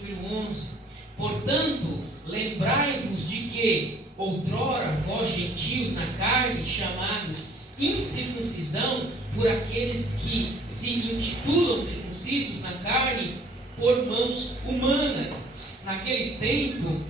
número 11. Portanto, lembrai-vos de que outrora vós gentios na carne, chamados incircuncisão por aqueles que se intitulam circuncisos na carne por mãos humanas. Naquele tempo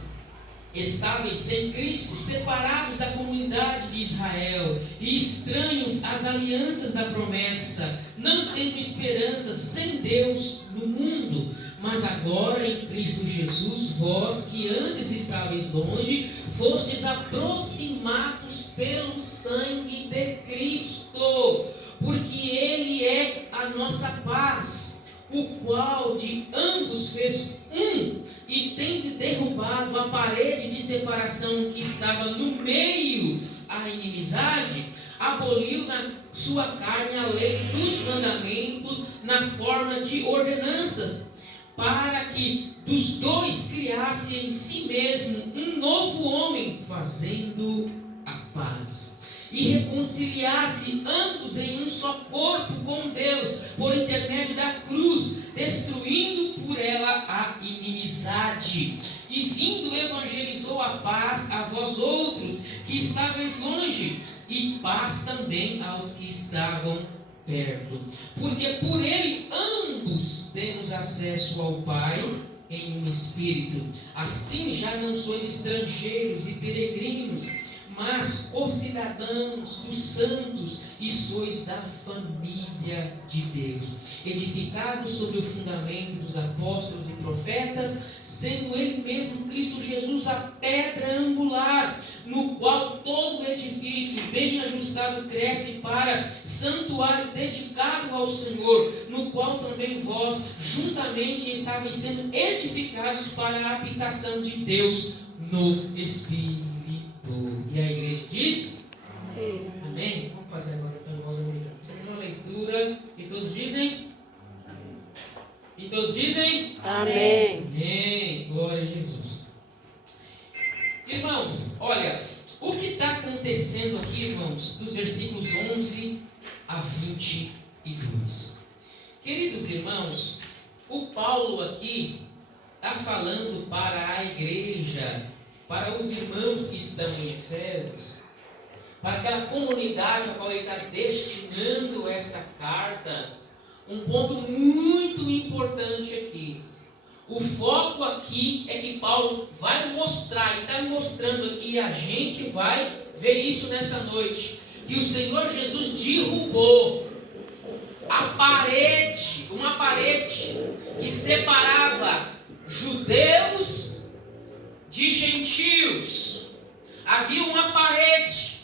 estáveis sem Cristo, separados da comunidade de Israel e estranhos às alianças da promessa, não tendo esperança, sem Deus no mundo. Mas agora em Cristo Jesus, vós que antes estáveis longe, fostes aproximados pelo sangue de Cristo, porque Ele é a nossa paz, o qual de ambos fez um, e tendo derrubado a parede de separação que estava no meio, a inimizade, aboliu na sua carne a lei dos mandamentos na forma de ordenanças, para que dos dois criasse em si mesmo um novo homem, fazendo a paz, e reconciliasse ambos em um só corpo com Deus, por intermédio da cruz, destruindo por ela a inimizade. E vindo evangelizou a paz a vós outros, que estáveis longe, e paz também aos que estavam perto. Porque por ele ambos temos acesso ao Pai em um Espírito. Assim já não sois estrangeiros e peregrinos, mas co-cidadãos dos santos, e sois da família de Deus, edificados sobre o fundamento dos apóstolos e profetas, sendo Ele mesmo Cristo Jesus a pedra angular, no qual todo o edifício bem ajustado cresce para santuário dedicado ao Senhor, no qual também vós juntamente estáveis sendo edificados para a habitação de Deus no Espírito. E a igreja diz? Amém. Amém? Vamos fazer agora então, irmãos americanos. Terminou a leitura e todos dizem? Amém. E todos dizem? Amém. Amém. Glória a Jesus. Irmãos, olha, o que está acontecendo aqui, irmãos, dos versículos 11 a 22. Queridos irmãos, o Paulo aqui está falando para a igreja, para os irmãos que estão em Efésios, para aquela comunidade a qual ele está destinando essa carta, um ponto muito importante aqui. O foco aqui é que Paulo vai mostrar, e está mostrando aqui, e a gente vai ver isso nessa noite, que o Senhor Jesus derrubou a parede, uma parede que separava judeus de gentios. Havia uma parede,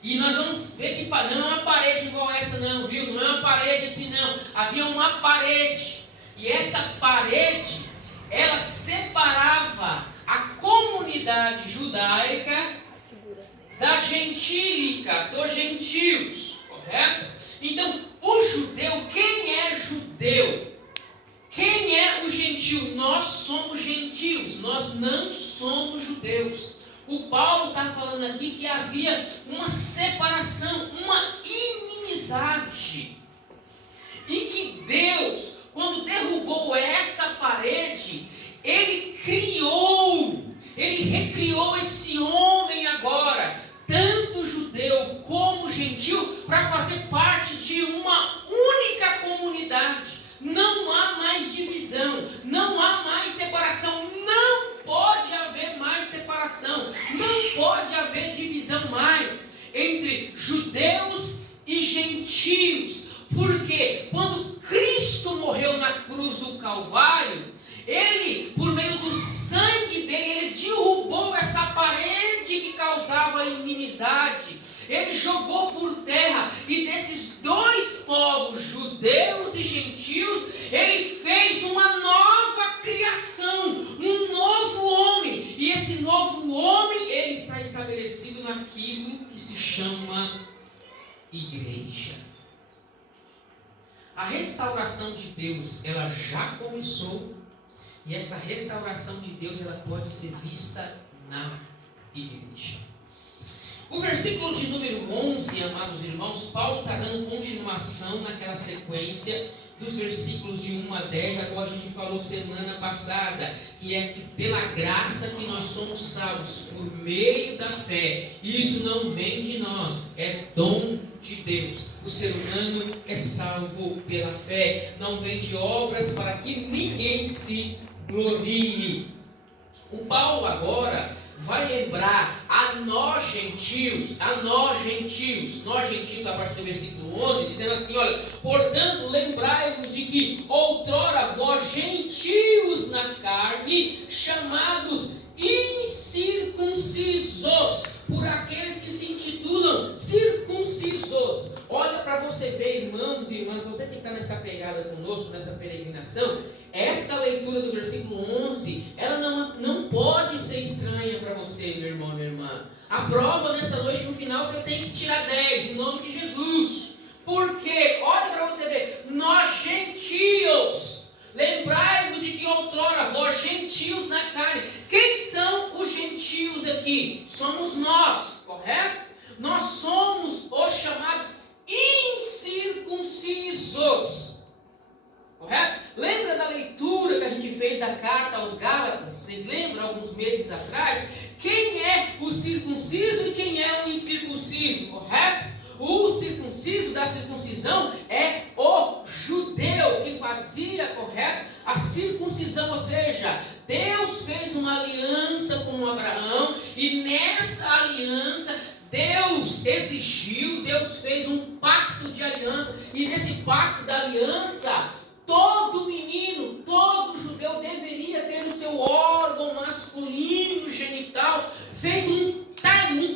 e nós vamos ver que não é uma parede igual essa não, viu? Não é uma parede assim não, havia uma parede, e essa parede, ela separava a comunidade judaica da gentílica, dos gentios, correto? Então, o judeu, quem é judeu? Quem é o gentio? Nós somos gentios, nós não somos judeus. O Paulo está falando aqui que havia uma separação, uma inimizade. E que Deus, quando derrubou essa parede, Ele recriou esse homem agora, tanto judeu como gentil, para fazer parte de uma única comunidade. Não há mais divisão, não há mais separação, não pode haver mais separação, não pode haver divisão mais entre judeus e gentios, porque quando Cristo morreu na cruz do Calvário, Ele, por meio do sangue dele, Ele derrubou essa parede que causava inimizade. Ele jogou por terra, e desses dois povos, judeus e gentios, Ele fez uma nova criação, um novo homem. E esse novo homem, ele está estabelecido naquilo que se chama igreja. A restauração de Deus, ela já começou, e essa restauração de Deus, ela pode ser vista na igreja. O versículo de número 11, amados irmãos, Paulo está dando continuação naquela sequência dos versículos de 1 a 10, a qual a gente falou semana passada, que é que pela graça que nós somos salvos, por meio da fé. Isso não vem de nós, é dom de Deus. O ser humano é salvo pela fé, não vem de obras para que ninguém se glorie. O Paulo agora vai lembrar a nós gentios, a partir do versículo 11, dizendo assim, olha, portanto, lembrai-vos de que outrora vós gentios na carne, chamados incircuncisos, por aqueles que se intitulam circuncisos. Olha para você ver, irmãos e irmãs, você que está nessa pegada conosco, nessa peregrinação, essa leitura do versículo 11, ela não pode ser estranha para você, meu irmão, minha irmã. A prova nessa noite, no final, você tem que tirar 10, em nome de Jesus. Por quê? Olha para você ver, nós gentios, lembrai-vos de que outrora vós gentios na carne. Quem são os gentios aqui? Somos nós, correto? Nós somos os chamados incircuncisos. Correto? Lembra da leitura que a gente fez da carta aos Gálatas? Vocês lembram, alguns meses atrás? Quem é o circunciso e quem é o incircunciso? Correto? O circunciso da circuncisão é o judeu que fazia, correto? A circuncisão, ou seja, Deus fez uma aliança com Abraão e nessa aliança Deus exigiu, Deus fez um pacto de aliança e nesse pacto da aliança todo menino, todo judeu deveria ter no seu órgão masculino genital feito um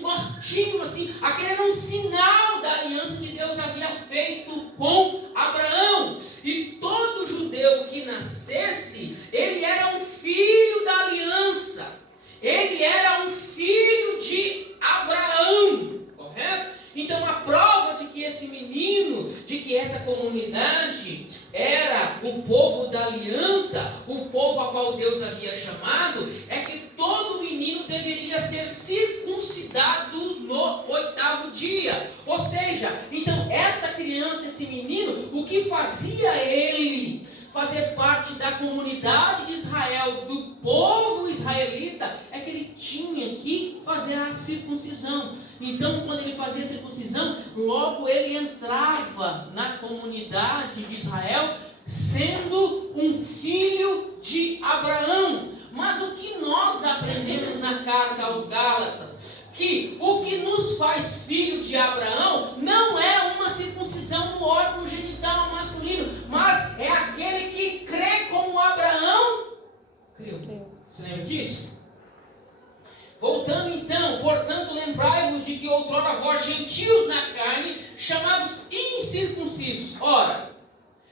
cortinho assim. Aquele era um sinal da aliança que Deus havia feito com Abraão. E todo judeu que nascesse, ele era um filho da aliança. Ele era um filho de Abraão, correto? Então a prova de que esse menino, de que essa comunidade era o povo da aliança, o povo a qual Deus havia chamado, é que todo menino deveria ser circuncidado no 8º dia. Ou seja, então essa criança, esse menino, o que fazia ele fazer parte da comunidade de Israel, do povo israelita, é que ele tinha que fazer a circuncisão. Então, quando ele fazia a circuncisão, logo ele entrava na comunidade de Israel, sendo um filho de Abraão. Mas o que nós aprendemos na carta aos Gálatas? Que o que nos faz filho de Abraão não é uma circuncisão no órgão genital masculino, mas é aquele que crê como Abraão creu. Você lembra disso? Voltando então, portanto, lembrai-vos de que outrora vós gentios na carne, chamados incircuncisos. Ora,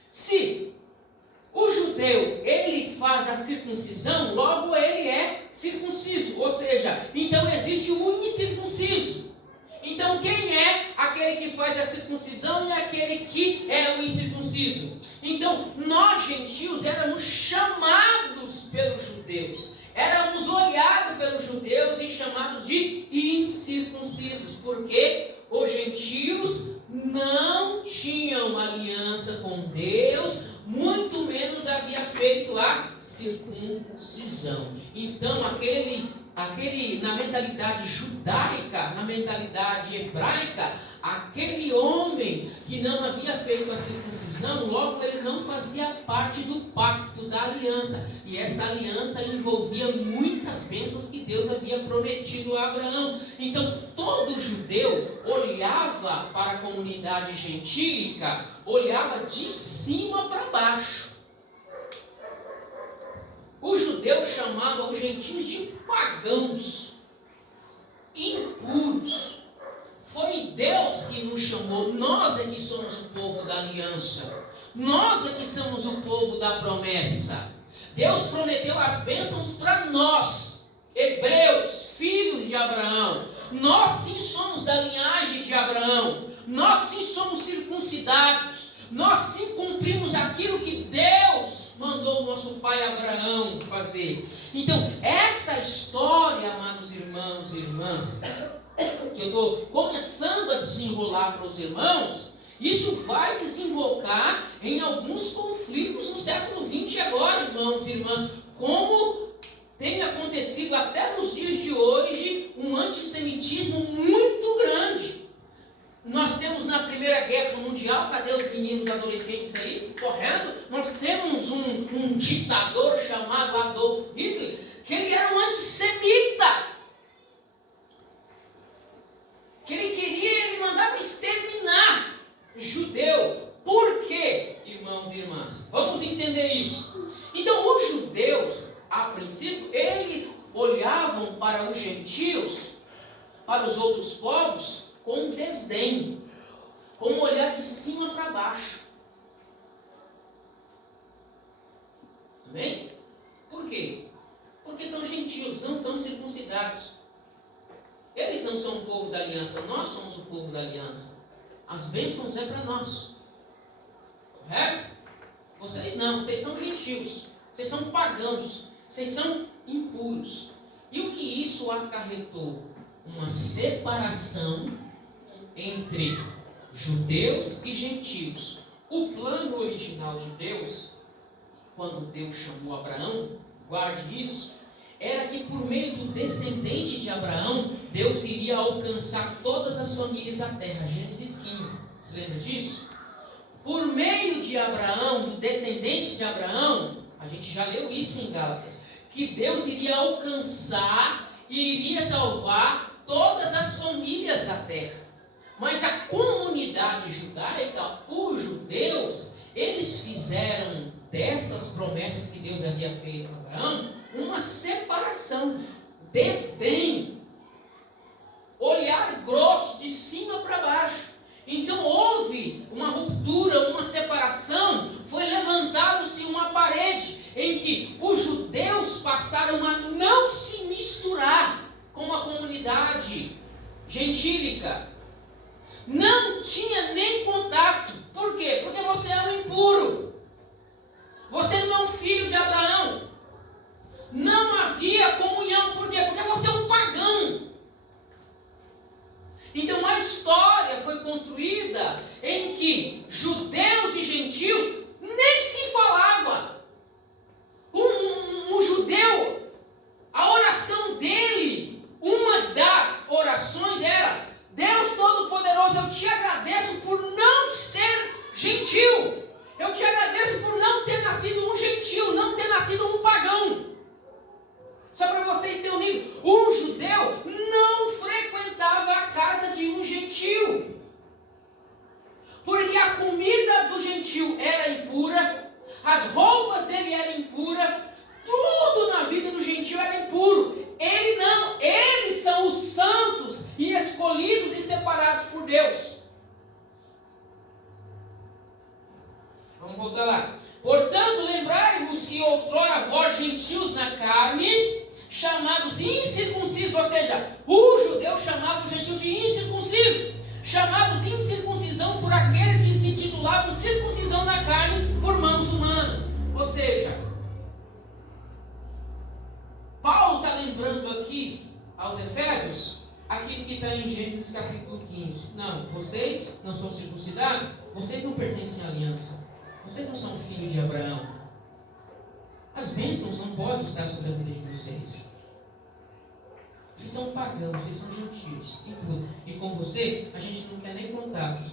se o judeu, ele faz a circuncisão, logo ele é circunciso. Ou seja, então existe o incircunciso. Então quem é aquele que faz a circuncisão e aquele que é o incircunciso? Então nós gentios éramos chamados pelos judeus. Éramos olhados pelos judeus e chamados de incircuncisos. Porque os gentios não tinham aliança com Deus, muito menos havia feito a circuncisão. Então, na mentalidade judaica, na mentalidade hebraica, aquele homem que não havia feito a circuncisão, logo ele não fazia parte do pacto da aliança. E essa aliança envolvia muitas bênçãos que Deus havia prometido a Abraão. Então, todo judeu olhava para a comunidade gentílica, olhava de cima para baixo. O judeu chamava os gentios de pagãos, impuros. Foi Deus que nos chamou. Nós é que somos o povo da aliança. Nós é que somos o povo da promessa. Deus prometeu as bênçãos para nós, hebreus, filhos de Abraão. Nós sim somos da linhagem de Abraão. Nós sim somos circuncidados. Nós sim cumprimos aquilo que Deus mandou o nosso pai Abraão fazer. Então, essa história, amados irmãos e irmãs, que eu estou começando a desenrolar para os irmãos, Isso vai desembocar em alguns conflitos no século XX agora, irmãos e irmãs, como tem acontecido até nos dias de hoje um antissemitismo muito grande. Nós temos na Primeira Guerra Mundial, cadê os meninos adolescentes aí, correndo? Nós temos um ditador chamado Adolf Hitler, que ele era um antissemita. Que ele mandava exterminar judeu. Por quê, irmãos e irmãs? Vamos entender isso. Então, os judeus, a princípio, eles olhavam para os gentios, para os outros povos, com desdém, com um olhar de cima para baixo. Amém? Por quê? Porque são gentios, não são circuncidados. Eles não são o povo da aliança, nós somos o povo da aliança. As bênçãos é para nós. Correto? Vocês não, vocês são gentios, vocês são pagãos, vocês são impuros. E o que isso acarretou? Uma separação entre judeus e gentios. O plano original de Deus, quando Deus chamou Abraão, guarde isso, era que por meio do descendente de Abraão, Deus iria alcançar todas as famílias da terra. Gênesis 15, você lembra disso? Por meio de Abraão, do descendente de Abraão, a gente já leu isso em Gálatas, que Deus iria alcançar e iria salvar todas as famílias da terra. Mas a comunidade judaica, os judeus, eles fizeram dessas promessas que Deus havia feito a Abraão, uma separação, desdém, olhar grosso de cima para baixo. Então houve uma ruptura, uma separação, foi levantado-se uma parede em que os judeus passaram a não se misturar com a comunidade gentílica. Não tinha nem contato. Por quê? Porque você é um impuro. Você não é um filho de Abraão. Não havia comunhão. Por quê? Porque você é um pagão. Então a história foi construída em que judeus e gentios nem se falava. Um judeu, a oração dele, uma das orações era: Deus Todo-Poderoso, eu te agradeço por não ser gentil. Eu te agradeço por não ter nascido um gentil, não ter nascido um pagão. Só para vocês terem um nível, um judeu não frequentava a casa de um gentil. Porque a comida do gentil era impura, as roupas dele eram impuras, tudo na vida do gentil era impuro. Ele não, eles são os santos e escolhidos e separados por Deus. Vamos voltar lá. Portanto, lembrai-vos que outrora vós gentios na carne, chamados incircuncisos, ou seja, o judeu chamava o gentil de incircunciso, chamados incircuncisão por aqueles que se intitulavam circuncisão na carne por mãos humanas. Ou seja, Paulo está lembrando aqui aos Efésios aquilo que está em Gênesis capítulo 15. Não, vocês não são circuncidados, vocês não pertencem à aliança, vocês não são filhos de Abraão. As bênçãos não podem estar sobre a vida de vocês. Vocês são pagãos, vocês são gentios, tem tudo. E com você, a gente não quer nem contato.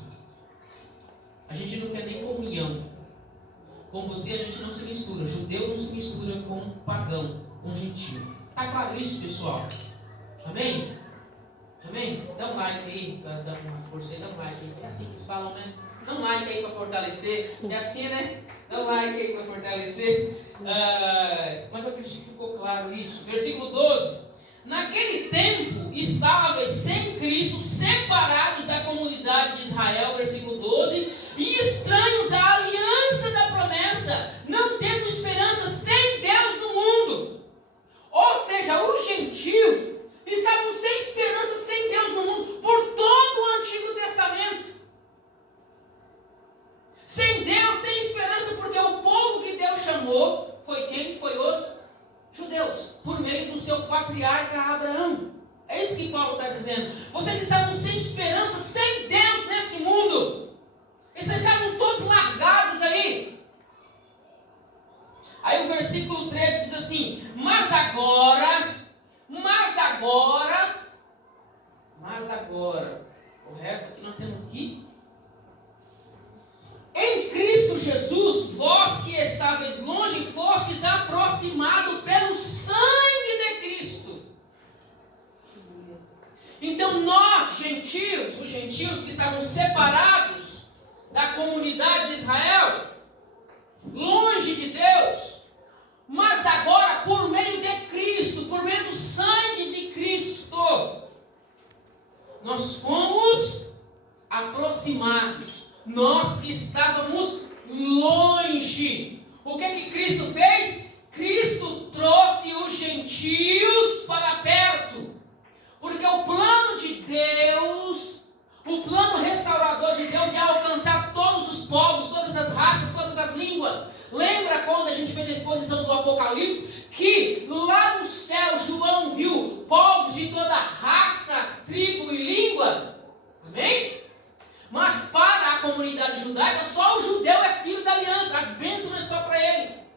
A gente não quer nem comunhão. Com você, a gente não se mistura. Judeu não se mistura com pagão, com gentil. Está claro isso, pessoal? Amém? Amém? Dá um like aí, dá uma força aí, dá um like aí. É assim que eles falam, né? Dá um like aí para fortalecer. É assim, né? Dá um like aí para fortalecer. Mas eu acredito que ficou claro isso. Versículo 12. Naquele tempo, estáveis sem Cristo, separados da comunidade de Israel, versículo 12, e estranhos à aliança da promessa, não tendo esperança sem Deus no mundo. Ou seja, os gentios estavam sem esperança, sem Deus no mundo, por todo o Antigo Testamento. Sem Deus, sem esperança, porque o povo que Deus chamou foi quem? Foi os judeus, por meio do seu patriarca Abraão. É isso que Paulo está dizendo. Vocês estavam sem esperança, sem Deus nesse mundo. aproximado pelo sangue de Cristo. Então nós, gentios, os gentios que estavam separados da comunidade de Israel, longe de Deus, mas agora por meio de Cristo, por meio do sangue de Cristo, nós fomos aproximados. Nós que estávamos longe. O que Cristo fez? Cristo trouxe os gentios para perto. Porque o plano de Deus, o plano restaurador de Deus é alcançar todos os povos, todas as raças, todas as línguas. Lembra quando a gente fez a exposição do Apocalipse? Que lá no céu João viu povos de toda raça, tribo e língua? Amém? Mas para a comunidade judaica, só o judeu é filho da aliança. As bênçãos é só para eles.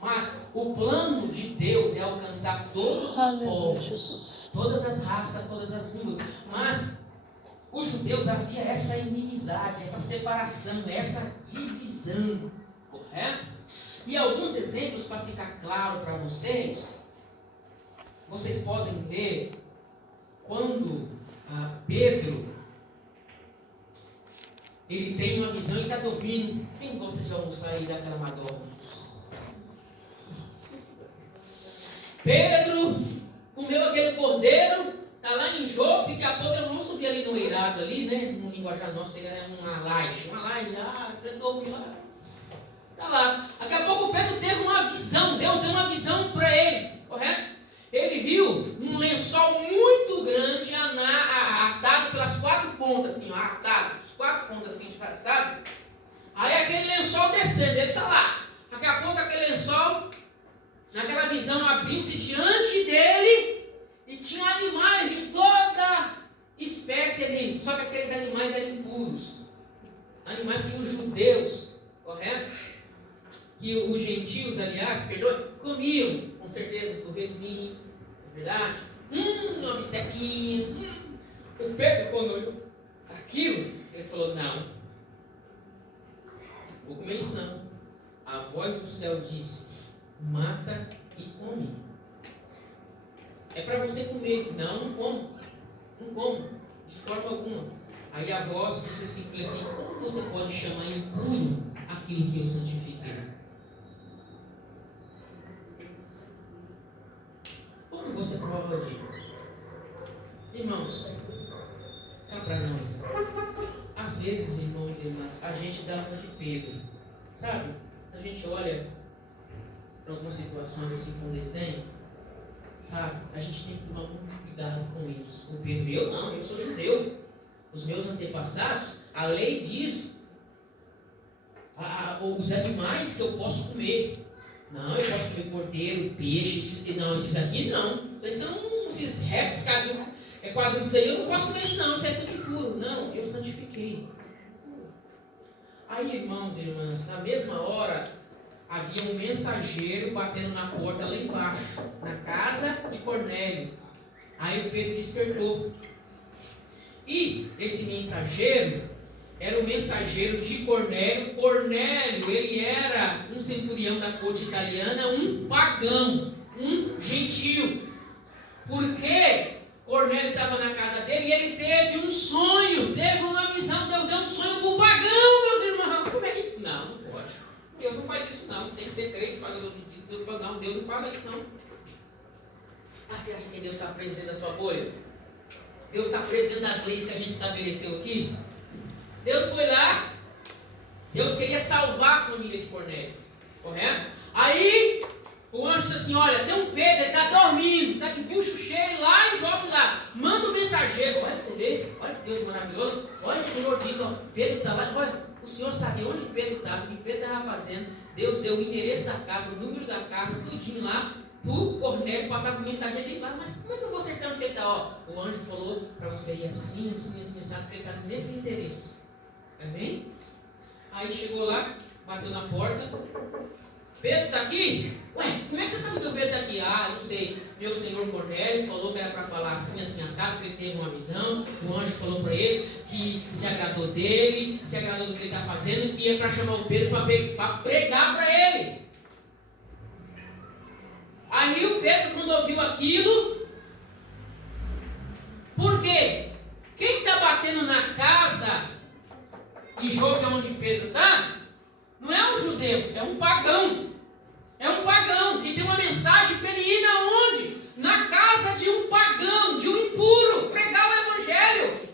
Mas o plano de Deus é alcançar todos os povos, todas as raças, todas as línguas. Mas os judeus havia essa inimizade, essa separação, essa divisão. Correto? E alguns exemplos para ficar claro para vocês. Vocês podem ver quando Pedro ele tem uma visão e está dormindo. Quem gosta de almoçar aí daquela madorna? Pedro comeu aquele cordeiro, está lá em Jope, daqui a pouco eu não subi ali no eirado ali, né? No linguajar nosso, é uma laje, Pedro dormiu lá. Está lá. Daqui a pouco Pedro teve uma visão, Deus deu uma visão para ele, correto? Ele viu um lençol muito grande atado pelas quatro pontas, assim, atado, as quatro pontas assim, sabe? Aí aquele lençol descendo, ele está lá. Daqui a pouco aquele lençol, naquela visão, abriu-se diante dele e tinha animais de toda espécie ali. Só que aqueles animais eram impuros. Animais que os judeus, correto? Que os gentios, aliás, comiam, com certeza, do resminho, é verdade? Uma bistequinha. O Pedro, quando olhou aquilo, ele falou, não, vou comer isso não. A voz do céu disse, mata e come. É para você comer. Não como. Não como, de forma alguma. Aí a voz disse assim, como você pode chamar impuro aquilo que eu santifiquei? Como você pode? Irmãos, cá para nós. Às vezes, irmãos e irmãs, a gente dá uma de Pedro. Sabe? A gente olha para algumas situações assim com desdém. Sabe? A gente tem que tomar muito cuidado com isso. O Pedro, eu sou judeu. Os meus antepassados, a lei diz os animais que eu posso comer. Não, eu posso comer cordeiro, peixe, esses aqui não. Vocês são esses répteis, quadrúpedes aí, eu não posso comer isso não, isso é tudo impuro. Não, eu santifiquei. Aí, irmãos e irmãs, na mesma hora, havia um mensageiro batendo na porta lá embaixo, na casa de Cornélio. Aí o Pedro despertou. E esse mensageiro era o mensageiro de Cornélio. Cornélio, ele era um centurião da corte italiana, um pagão, um gentio. Porque Cornélio estava na casa dele e ele teve um sonho, teve uma visão. Deus deu um sonho para o pagão, meus irmãos. Como é que... Não pode. Deus não faz isso não. Tem que ser crente para Deus pagão. Deus não fala isso não. Você acha que Deus está preso dentro da sua bolha? Deus está preso dentro das leis que a gente estabeleceu aqui? Deus foi lá, Deus queria salvar a família de Cornélio, correto? Aí o anjo disse assim, olha, tem um Pedro, ele está dormindo, está de bucho cheio lá e volta lá, manda um mensageiro, olha para você ver, olha que Deus maravilhoso, olha o Senhor disse, ó, Pedro está lá, olha, o Senhor sabia onde Pedro estava, o que Pedro estava fazendo, Deus deu o endereço da casa, o número da casa, tudinho lá, tu, Cornélio, passar por mensageiro e lá, mas como é que eu vou acertar onde ele está? Ó, o anjo falou para você ir assim, sabe, porque ele está nesse endereço. Amém? Aí chegou lá, bateu na porta. Pedro está aqui? Ué, como é que você sabe que o Pedro está aqui? Ah, não sei. Meu senhor Cornélio falou que era para falar assim, assado, que ele teve uma visão. O anjo falou para ele que se agradou dele, se agradou do que ele está fazendo, que ia para chamar o Pedro para pregar para ele. Aí o Pedro, quando ouviu aquilo, por quê? Quem está batendo na casa de Jope, onde Pedro está, não é um judeu, é um pagão. É um pagão que tem uma mensagem para ele ir aonde? Na casa de um pagão, de um impuro, pregar o evangelho.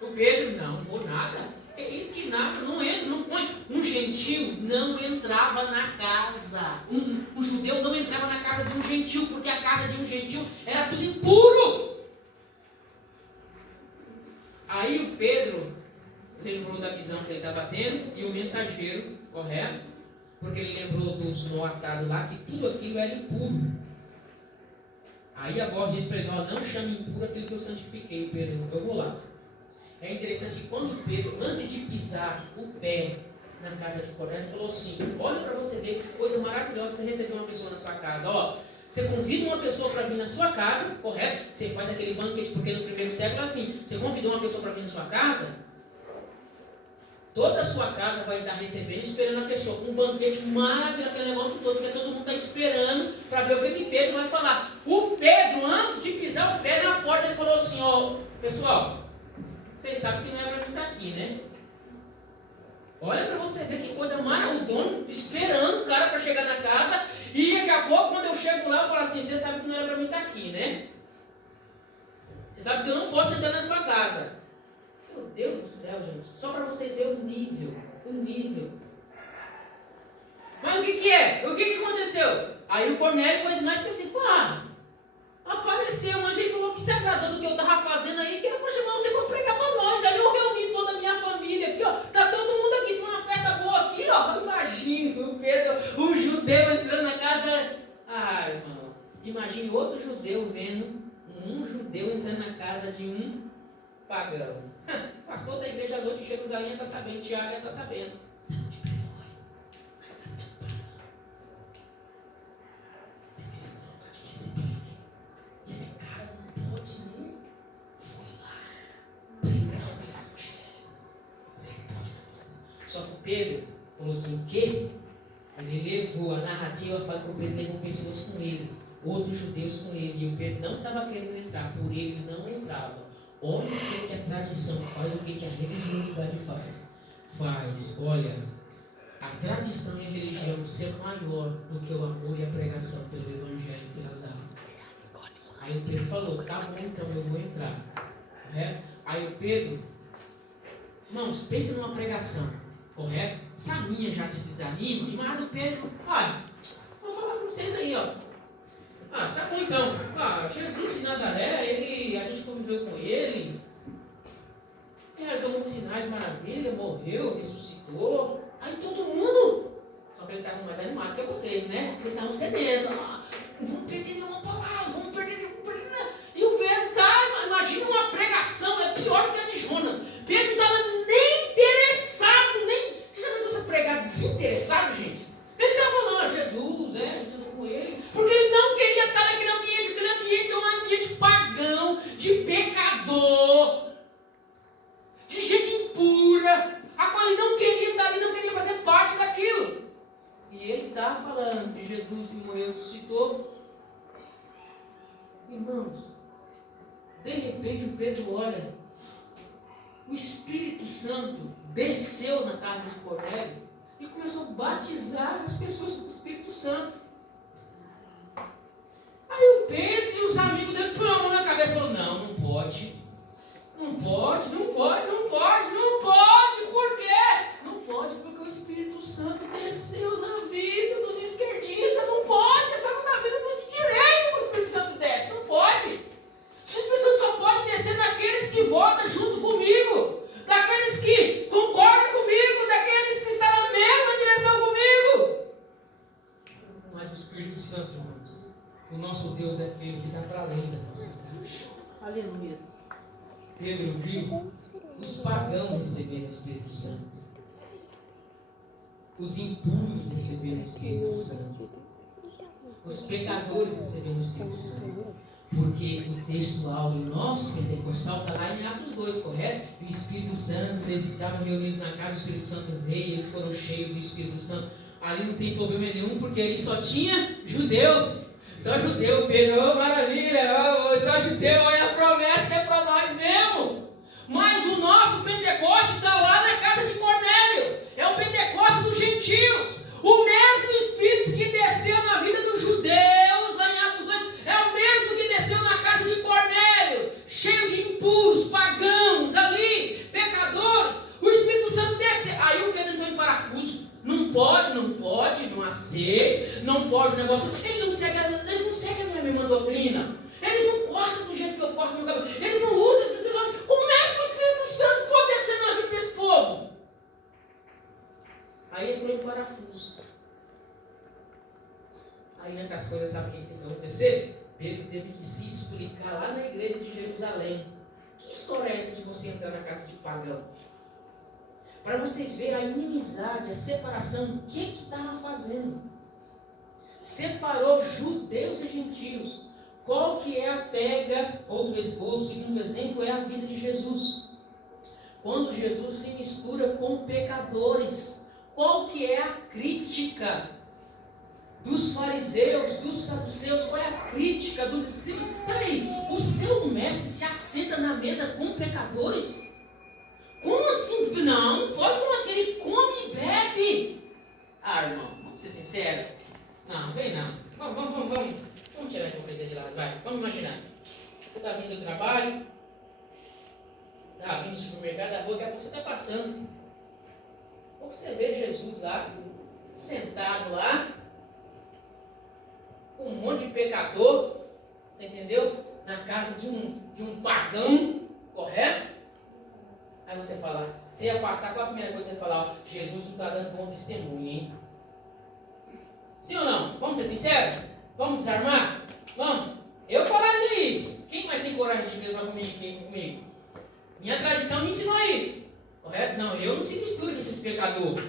O Pedro, não vou nada. É isso que nada, não entra, não põe. Um gentil não entrava na casa. Um judeu não entrava na casa de um gentil, porque a casa de um gentil era tudo impuro. Aí o Pedro lembrou da visão que ele estava tendo e o mensageiro, correto? Porque ele lembrou dos noatados lá, que tudo aquilo era impuro. Aí a voz disse para ele, não chame impuro aquilo que eu santifiquei. Pedro, eu vou lá. É interessante que quando Pedro, antes de pisar o pé na casa de Cornélio, falou assim, olha para você ver que coisa maravilhosa você receber uma pessoa na sua casa. Ó, você convida uma pessoa para vir na sua casa, correto? Você faz aquele banquete, porque no primeiro século é assim, você convidou uma pessoa para vir na sua casa, toda a sua casa vai estar recebendo, esperando a pessoa, com um banquete maravilhoso, aquele negócio todo, porque todo mundo está esperando para ver o que Pedro vai falar. O Pedro, antes de pisar o pé na porta, ele falou assim, ó, pessoal, vocês sabem que não é para mim estar aqui, né? Olha para você ver que coisa maravilhosa, o dono esperando o cara para chegar na casa, e daqui a pouco, quando eu chego lá, eu falo assim, você sabe que não era para mim estar aqui, né? Você sabe que eu não posso entrar na sua casa. Meu Deus do céu, gente, só para vocês verem o nível, Mas o que é? O que aconteceu? Aí o Cornélio foi mais específico, apareceu, mas ele falou que se agradou do que eu estava fazendo aí, que era para chamar você para pregar para nós. Aí eu reuni toda a minha família aqui, ó, tá todo mundo aqui, tem uma festa boa aqui, ó, imagina o Pedro, um judeu entrando na casa, irmão, imagine outro judeu vendo um judeu entrando na casa de um pagão. Pastor da igreja à noite em Jerusalém está sabendo, Tiago está sabendo. Sabe onde Pedro foi? Na casa de um pagão. Deve ser um lugar de disciplina. Esse cara não pode nem. Foi lá pregar o evangelho. Como é que pode? Só que o Pedro falou assim: o quê? Ele levou a narrativa, fala que o Pedro levou pessoas com ele, outros judeus com ele, e o Pedro não estava querendo entrar, por ele não entrava. Olha o que a tradição faz, o que a religiosidade faz. Olha, a tradição e a religião ser maior do que o amor e a pregação pelo evangelho e pelas almas. Aí o Pedro falou, tá bom, então eu vou entrar. Aí o Pedro, irmãos, pense numa pregação, correto? Se a minha já te desanima, imagina o Pedro, vou falar com vocês aí, ó. Tá bom então. Jesus de Nazaré, a gente conviveu com ele, realizou muitos sinais de maravilha, morreu, ressuscitou. Aí todo mundo, só que eles estavam mais animados que vocês, né? Eles estavam sedentos. Não vamos perder nenhuma palavra, vamos perder nada. E o Pedro imagina uma pregação, é pior do que a de Jonas. Pedro não estava nem interessado, Você já viu você pregar desinteressado, gente? Ele estava lá, Jesus, com ele, porque ele não queria estar naquele ambiente. Aquele ambiente é um ambiente pagão, de pecador, de gente impura, a qual ele não queria estar ali, não queria fazer parte daquilo. E ele está falando de Jesus que morreu e ressuscitou. Irmãos, de repente o Pedro olha, o Espírito Santo desceu na casa de Cornélio e começou a batizar as pessoas com o Espírito Santo. Aí o Pedro e os amigos dele põem a mão na cabeça e falaram, não pode. Por quê? Não pode porque o Espírito Santo desceu na vida dos esquerdistas. Não pode, só na vida dos direitos que o Espírito Santo desce. Não pode. O Espírito Santo só pode descer naqueles que votam junto comigo, daqueles que concordam comigo, daqueles que estão na mesma direção comigo. Mas o Espírito Santo, irmãos, o nosso Deus é feio que está para além da nossa caixa. Aleluia. Pedro viu os pagãos receberem o Espírito Santo. Os impuros receberam o Espírito Santo. Os pecadores receberam o Espírito Santo. Porque o texto áureo nosso, pentecostal, está lá em Atos 2, correto? E o Espírito Santo, eles estavam reunidos na casa, o Espírito Santo veio, eles foram cheios do Espírito Santo. Ali não tem problema nenhum, porque ali só tinha judeu. Só judeu, Pedro, maravilha, só judeu, olha a promessa é para nós mesmo. Mas o nosso Pentecoste está lá na casa de Cornélio, é o Pentecoste dos gentios. O mesmo Espírito que desceu na vida dos judeus, lá em Atos 2, é o mesmo que desceu na casa de Cornélio, cheio de impuros, pagãos ali, pecadores. O Espírito Santo desceu. Aí o Pedro entrou em parafuso. Não pode, não aceita, não pode o negócio. Eles não seguem a minha mesma doutrina. Eles não cortam do jeito que eu corto meu cabelo. Eles não usam esses negócios. Como é que o Espírito Santo pode descer na vida desse povo? Aí entrou em parafuso. Aí nessas coisas, sabe o que tem que acontecer? Pedro teve que se explicar lá na igreja de Jerusalém. Que história é essa de você entrar na casa de pagão? Para vocês verem a inimizade, a separação, o que estava fazendo? Separou judeus e gentios. Qual que é a pega? Outro segundo exemplo é a vida de Jesus. Quando Jesus se mistura com pecadores, qual que é a crítica dos fariseus, dos saduceus? Qual é a crítica dos escribas? Peraí, o seu mestre se assenta na mesa com pecadores? Como assim? Não pode, como assim? Ele come e bebe. Ah, irmão, vamos ser sinceros. Não, vem não. Vamos tirar a hipocrisia de lado, vai. Vamos imaginar. Você está vindo do trabalho, está vindo do supermercado, da rua, daqui a pouco você está passando. Daqui a pouco você vê Jesus lá, sentado lá, com um monte de pecador, você entendeu? Na casa de um pagão, correto? Aí você fala, você ia passar, qual a primeira coisa que você ia falar? Ó, Jesus não está dando bom testemunho, hein? Sim ou não? Vamos ser sinceros? Vamos desarmar? Vamos? Eu falaria isso. Quem mais tem coragem de falar comigo? Minha tradição me ensinou isso. Correto? Não, eu não se misturo com esses pecadores.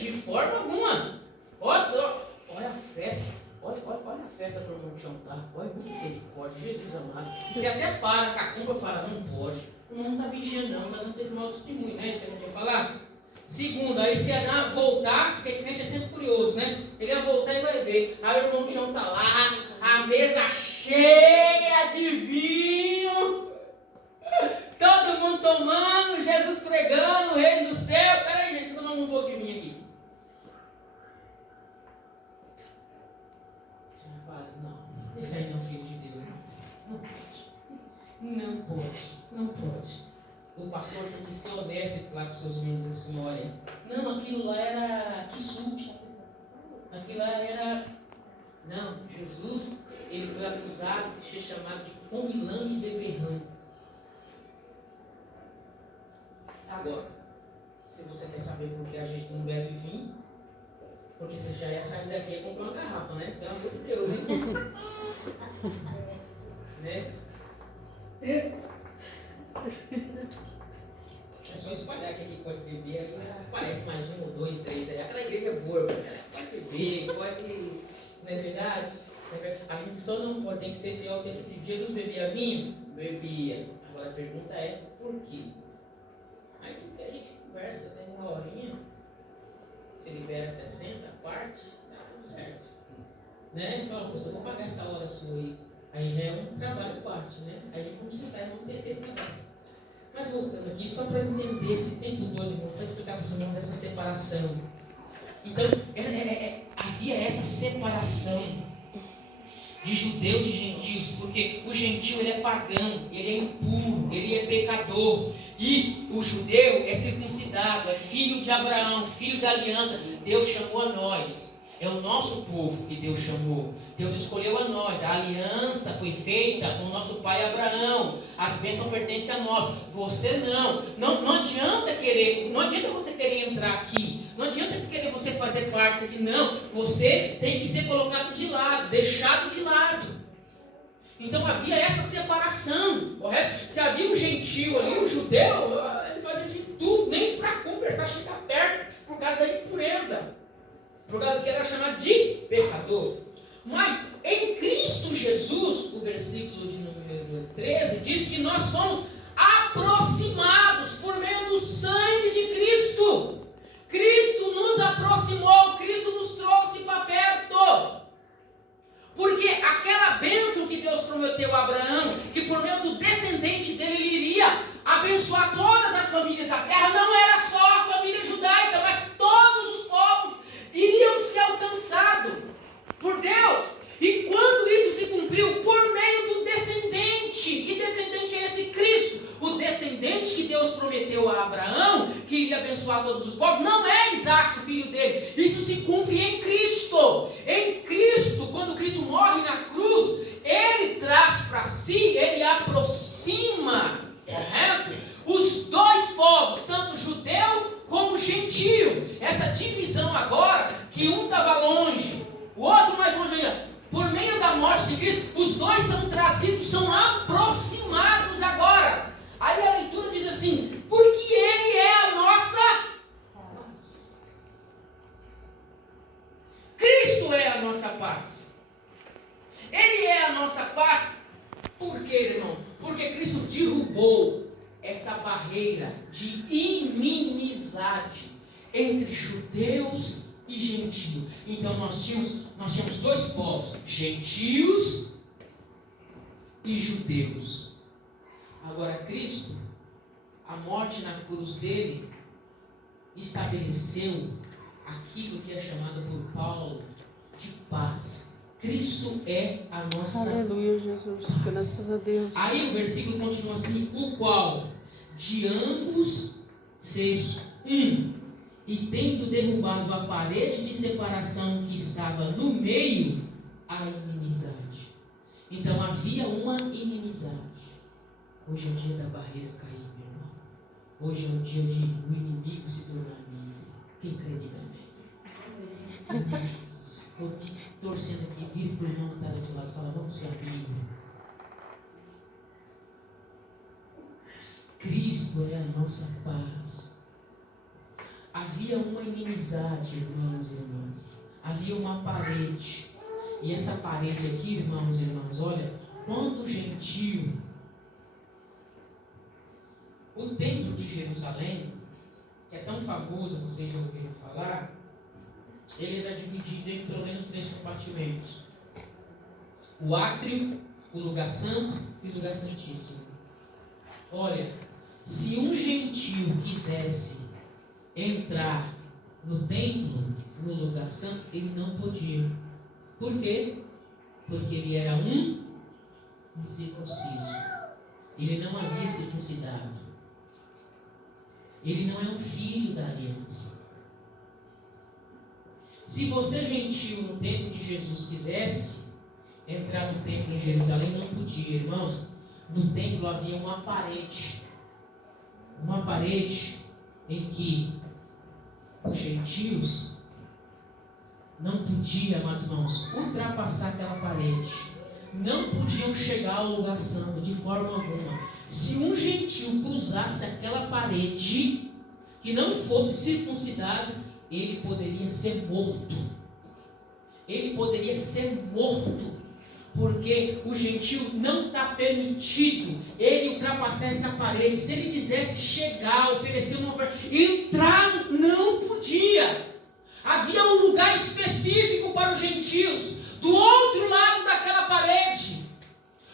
De forma alguma. Olha a festa. Olha a festa para o irmão jantar. Olha misericórdia, Jesus amado. Você até para, cacumba e fala, não pode. O irmão não está vigiando não, está dando mau testemunho, né? Isso que a gente ia falar. Segundo, aí você ia voltar, porque crente é sempre curioso, né? Ele ia voltar e vai ver. Aí o irmão do chão está lá, a mesa cheia de vinho, todo mundo tomando, Jesus pregando, o reino do céu. Peraí, gente, tomar um pouco de vinho aqui. Você vai falar, não, esse aí não é filho de Deus, não pode. O pastor tem que ser honesto e falar com seus membros assim, olha, não, aquilo lá era kisuke, aquilo lá era... Não, Jesus, ele foi acusado de ser chamado de comilão e beberrão. Agora, se você quer saber por que a gente não bebe vinho, porque você já ia sair daqui e comprar uma garrafa, né? Pelo amor de Deus, hein? Né? É só espalhar que aqui pode beber, aí aparece mais 1 ou 2, 3 aí. Aquela igreja é boa, cara. Pode beber, pode. Não é verdade? A gente só não pode, tem que ser fiel ao texto bíblico. Jesus bebia vinho? Bebia. Agora a pergunta é, por quê? Aí que a gente conversa, tem uma horinha. Se libera 60 partes, tá tudo certo. Né? Fala, eu vou pagar essa hora sua aí. Aí já é um trabalho parte, né? Aí vamos sentar e vamos ter esse negócio. Mas voltando aqui, só para entender esse tempo todo, irmão, para explicar para os irmãos essa separação. Então, havia essa separação de judeus e gentios, porque o gentio ele é pagão, ele é impuro, ele é pecador. E o judeu é circuncidado, é filho de Abraão, filho da aliança. Deus chamou a nós. É o nosso povo que Deus chamou. Deus escolheu a nós. A aliança foi feita com o nosso pai Abraão. As bênçãos pertencem a nós. Você não. Não adianta querer. Não adianta você querer entrar aqui. Não adianta querer você fazer parte aqui. Não. Você tem que ser colocado de lado, deixado de lado. Então havia essa separação, correto? Se havia um gentio ali, um judeu, ele fazia de tudo, nem para conversar, chegar perto, por causa da impureza. Por causa que era chamado de pecador. Mas em Cristo Jesus, o versículo de número 13, diz que nós somos aproximados por meio do sangue de Cristo. Cristo nos aproximou, Cristo nos trouxe para perto. Porque a prometeu a Abraão que por meio do descendente dele ele iria abençoar todas as famílias da terra, não era só a família judaica, mas todos os povos iriam ser alcançados por Deus. E quando isso se cumpriu? Por meio do descendente. Que descendente é esse? Cristo. O descendente que Deus prometeu a Abraão, que iria abençoar todos os povos, não é Isaac, o filho dele. Isso se cumpre em Cristo. Em Cristo, quando Cristo morre na cruz, ele traz para si, ele aproxima, correto? Os dois povos, tanto judeu como gentio. Essa divisão agora, que um estava longe, o outro mais longe ainda. Por meio da morte de Cristo, os dois são trazidos, são aproximados agora. Aí a leitura diz assim, porque Ele é a nossa paz. Cristo é a nossa paz. Ele é a nossa paz. Por quê, irmão? Porque Cristo derrubou essa barreira de inimizade entre judeus e gentios. Então nós tínhamos dois povos, gentios e judeus. Agora Cristo, a morte na cruz dele, estabeleceu aquilo que é chamado por Paulo de paz. Cristo é a nossa Aleluia, Jesus, paz. graças a Deus. Aí o versículo continua assim, o qual de ambos fez um, e tendo derrubado a parede de separação que estava no meio, a inimizade. Então havia uma inimizade. Hoje é o dia da barreira cair, meu irmão. Hoje é o dia de o inimigo se tornar inimigo. Quem crê, diga amém. Amém, Jesus. Estou torcendo aqui, vire para o irmão que está do outro lado e fala, vamos ser amigos. Cristo é a nossa paz. Havia uma inimizade, irmãos e irmãs. Havia uma parede. E essa parede aqui, irmãos e irmãs, olha, quando o gentio, o templo de Jerusalém, que é tão famoso, vocês já ouviram falar, ele era dividido em pelo menos 3 compartimentos. O átrio, o lugar santo e o lugar santíssimo. Olha, se um gentio quisesse entrar no templo, no lugar santo, ele não podia. Por quê? Porque ele era um incircunciso. Ele não havia circuncidado. Ele não é um filho da aliança. Se você, gentio, no tempo de Jesus, quisesse entrar no templo em Jerusalém, não podia, irmãos. No templo havia uma parede em que os gentios não podiam, amados irmãos, ultrapassar aquela parede. Não podiam chegar ao lugar santo de forma alguma. Se um gentio cruzasse aquela parede que não fosse circuncidado, ele poderia ser morto. Ele poderia ser morto. Porque o gentio não está permitido ele ultrapassar essa parede. Se ele quisesse chegar, oferecer uma oferta, entrar, não podia. Havia um lugar específico para os gentios, do outro lado daquela parede.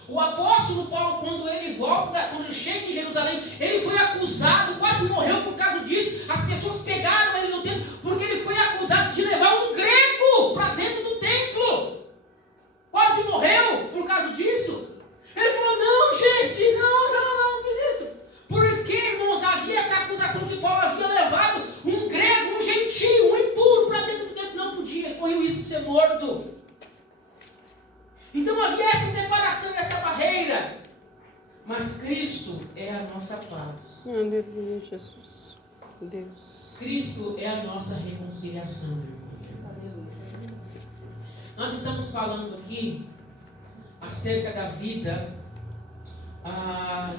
O apóstolo Paulo, quando ele volta, quando ele chega em Jerusalém, ele foi acusado, quase morreu por causa disso. As pessoas pegaram ele no templo, porque ele foi acusado de levar um grego para dentro do templo. Quase morreu por causa disso. Ele falou, não gente, não fiz isso. Porque, irmãos, havia essa acusação que Paulo havia levado um grego, um gentio, um impuro para dentro do templo. Não podia, ele correu o risco de ser morto. Então havia essa separação, essa barreira. Mas Cristo é a nossa paz. Aleluia, Jesus. Deus. Cristo é a nossa reconciliação, irmão. Nós estamos falando aqui acerca da vida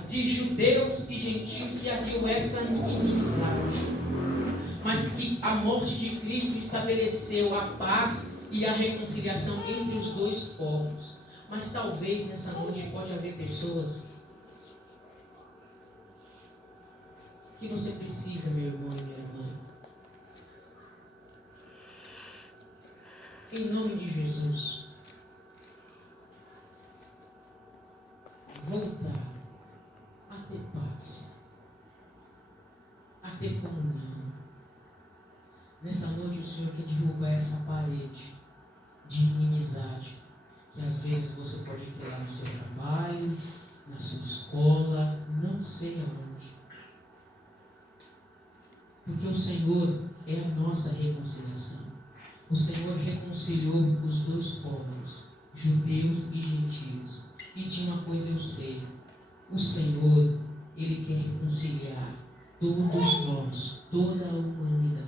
de judeus e gentios que haviam essa inimizade. Mas que a morte de Cristo estabeleceu a paz e a reconciliação entre os dois povos. Mas talvez nessa noite pode haver pessoas que você precisa, meu irmão e minha irmã. Em nome de Jesus. Nessa noite o Senhor quer derrubar essa parede de inimizade que às vezes você pode ter lá no seu trabalho, na sua escola, não sei aonde. Porque o Senhor é a nossa reconciliação. O Senhor reconciliou os dois povos, judeus e gentios. E de uma coisa eu sei, o Senhor, Ele quer reconciliar todos nós, toda a humanidade.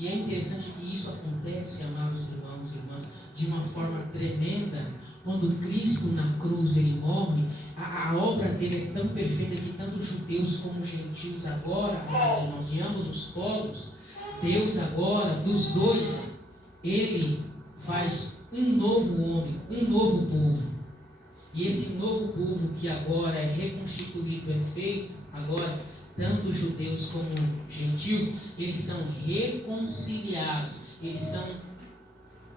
E é interessante que isso acontece, amados irmãos e irmãs, de uma forma tremenda. Quando Cristo na cruz Ele morre, a obra dele é tão perfeita que tanto judeus como gentios agora, amados irmãos, de ambos os povos, Deus agora, dos dois, Ele faz um novo homem, um novo povo. E esse novo povo que agora é reconstituído, é feito agora, tanto judeus como gentios, eles são reconciliados, eles são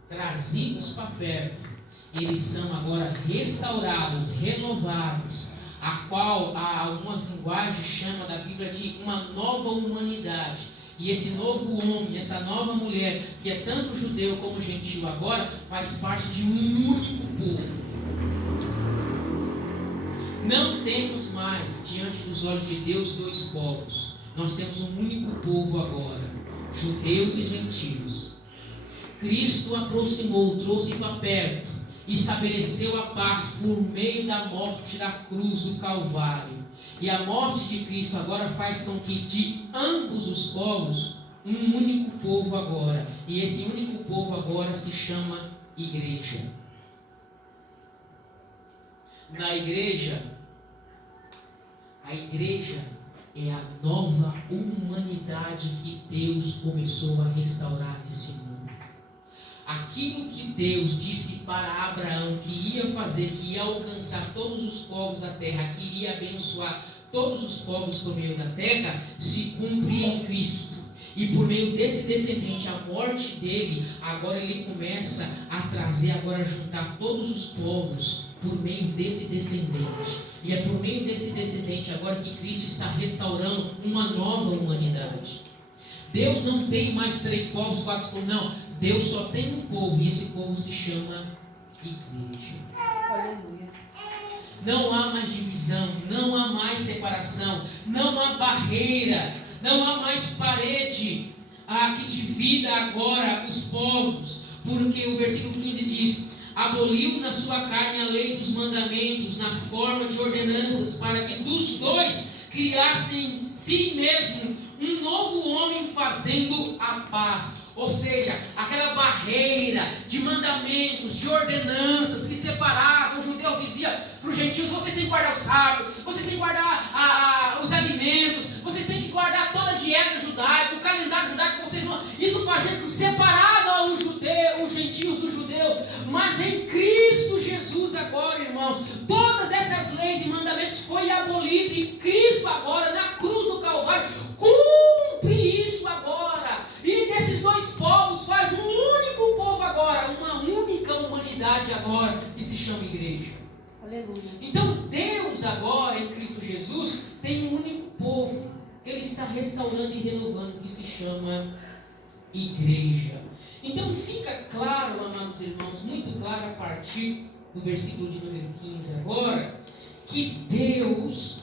trazidos para perto, eles são agora restaurados, renovados, a qual algumas linguagens chamam da Bíblia de uma nova humanidade. E esse novo homem, essa nova mulher, que é tanto judeu como gentio agora, faz parte de um único povo. Não temos mais, diante dos olhos de Deus, dois povos. Nós temos um único povo agora, judeus e gentios. Cristo aproximou, trouxe para perto, estabeleceu a paz por meio da morte da cruz do Calvário. E a morte de Cristo agora faz com que de ambos os povos, um único povo agora. E esse único povo agora se chama igreja. Na igreja, a igreja é a nova humanidade que Deus começou a restaurar nesse mundo. Aquilo que Deus disse para Abraão que ia fazer, que ia alcançar todos os povos da terra, que iria abençoar todos os povos por meio da terra, se cumpre em Cristo. E por meio desse descendente, a morte dele, agora ele começa a trazer, agora a juntar todos os povos por meio desse descendente. E é por meio desse descendente agora que Cristo está restaurando uma nova humanidade. Deus não tem mais 3 povos, 4 povos, não. Deus só tem um povo, e esse povo se chama igreja. Aleluia. Não há mais divisão, não há mais separação, não há barreira, não há mais parede que divida agora os povos, porque o versículo 15 diz: aboliu na sua carne a lei dos mandamentos na forma de ordenanças, para que dos dois criassem em si mesmo um novo homem, fazendo a paz. Ou seja, aquela barreira de mandamentos, de ordenanças que separavam. Os judeus diziam para os gentios: vocês têm que guardar o sábado, vocês têm que guardar os alimentos, vocês têm que guardar toda a dieta judaica, o calendário judaico. Isso fazia que separava os gentios dos judeus. Mas em Cristo Jesus agora, irmãos, todas essas leis e mandamentos foi abolido, e Cristo agora na cruz do Calvário cumpre isso agora. E desses dois povos faz um único povo agora, uma única humanidade agora, que se chama igreja. Aleluia. Então Deus agora em Cristo Jesus tem um único povo que Ele está restaurando e renovando, que se chama igreja. Então fica claro, amados irmãos, muito claro a partir do versículo de número 15 agora, que Deus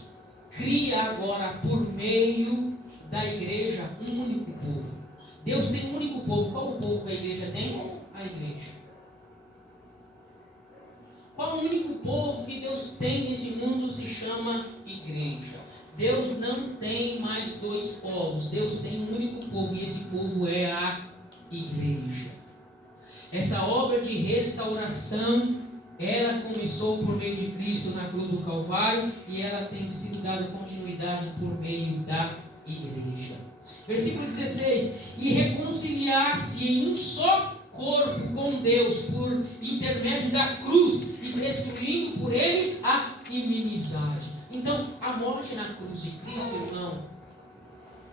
cria agora por meio da igreja um único povo. Deus tem um único povo. Qual o povo que a igreja tem? A igreja. Qual o único povo que Deus tem nesse mundo? Se chama igreja. Deus não tem mais 2 povos. Deus tem um único povo, e esse povo é a igreja. Essa obra de restauração, ela começou por meio de Cristo na cruz do Calvário, e ela tem sido dada continuidade por meio da igreja. Versículo 16: e reconciliar-se em um só corpo com Deus por intermédio da cruz, e destruindo por ele a inimizade. Então, a morte na cruz de Cristo, irmão,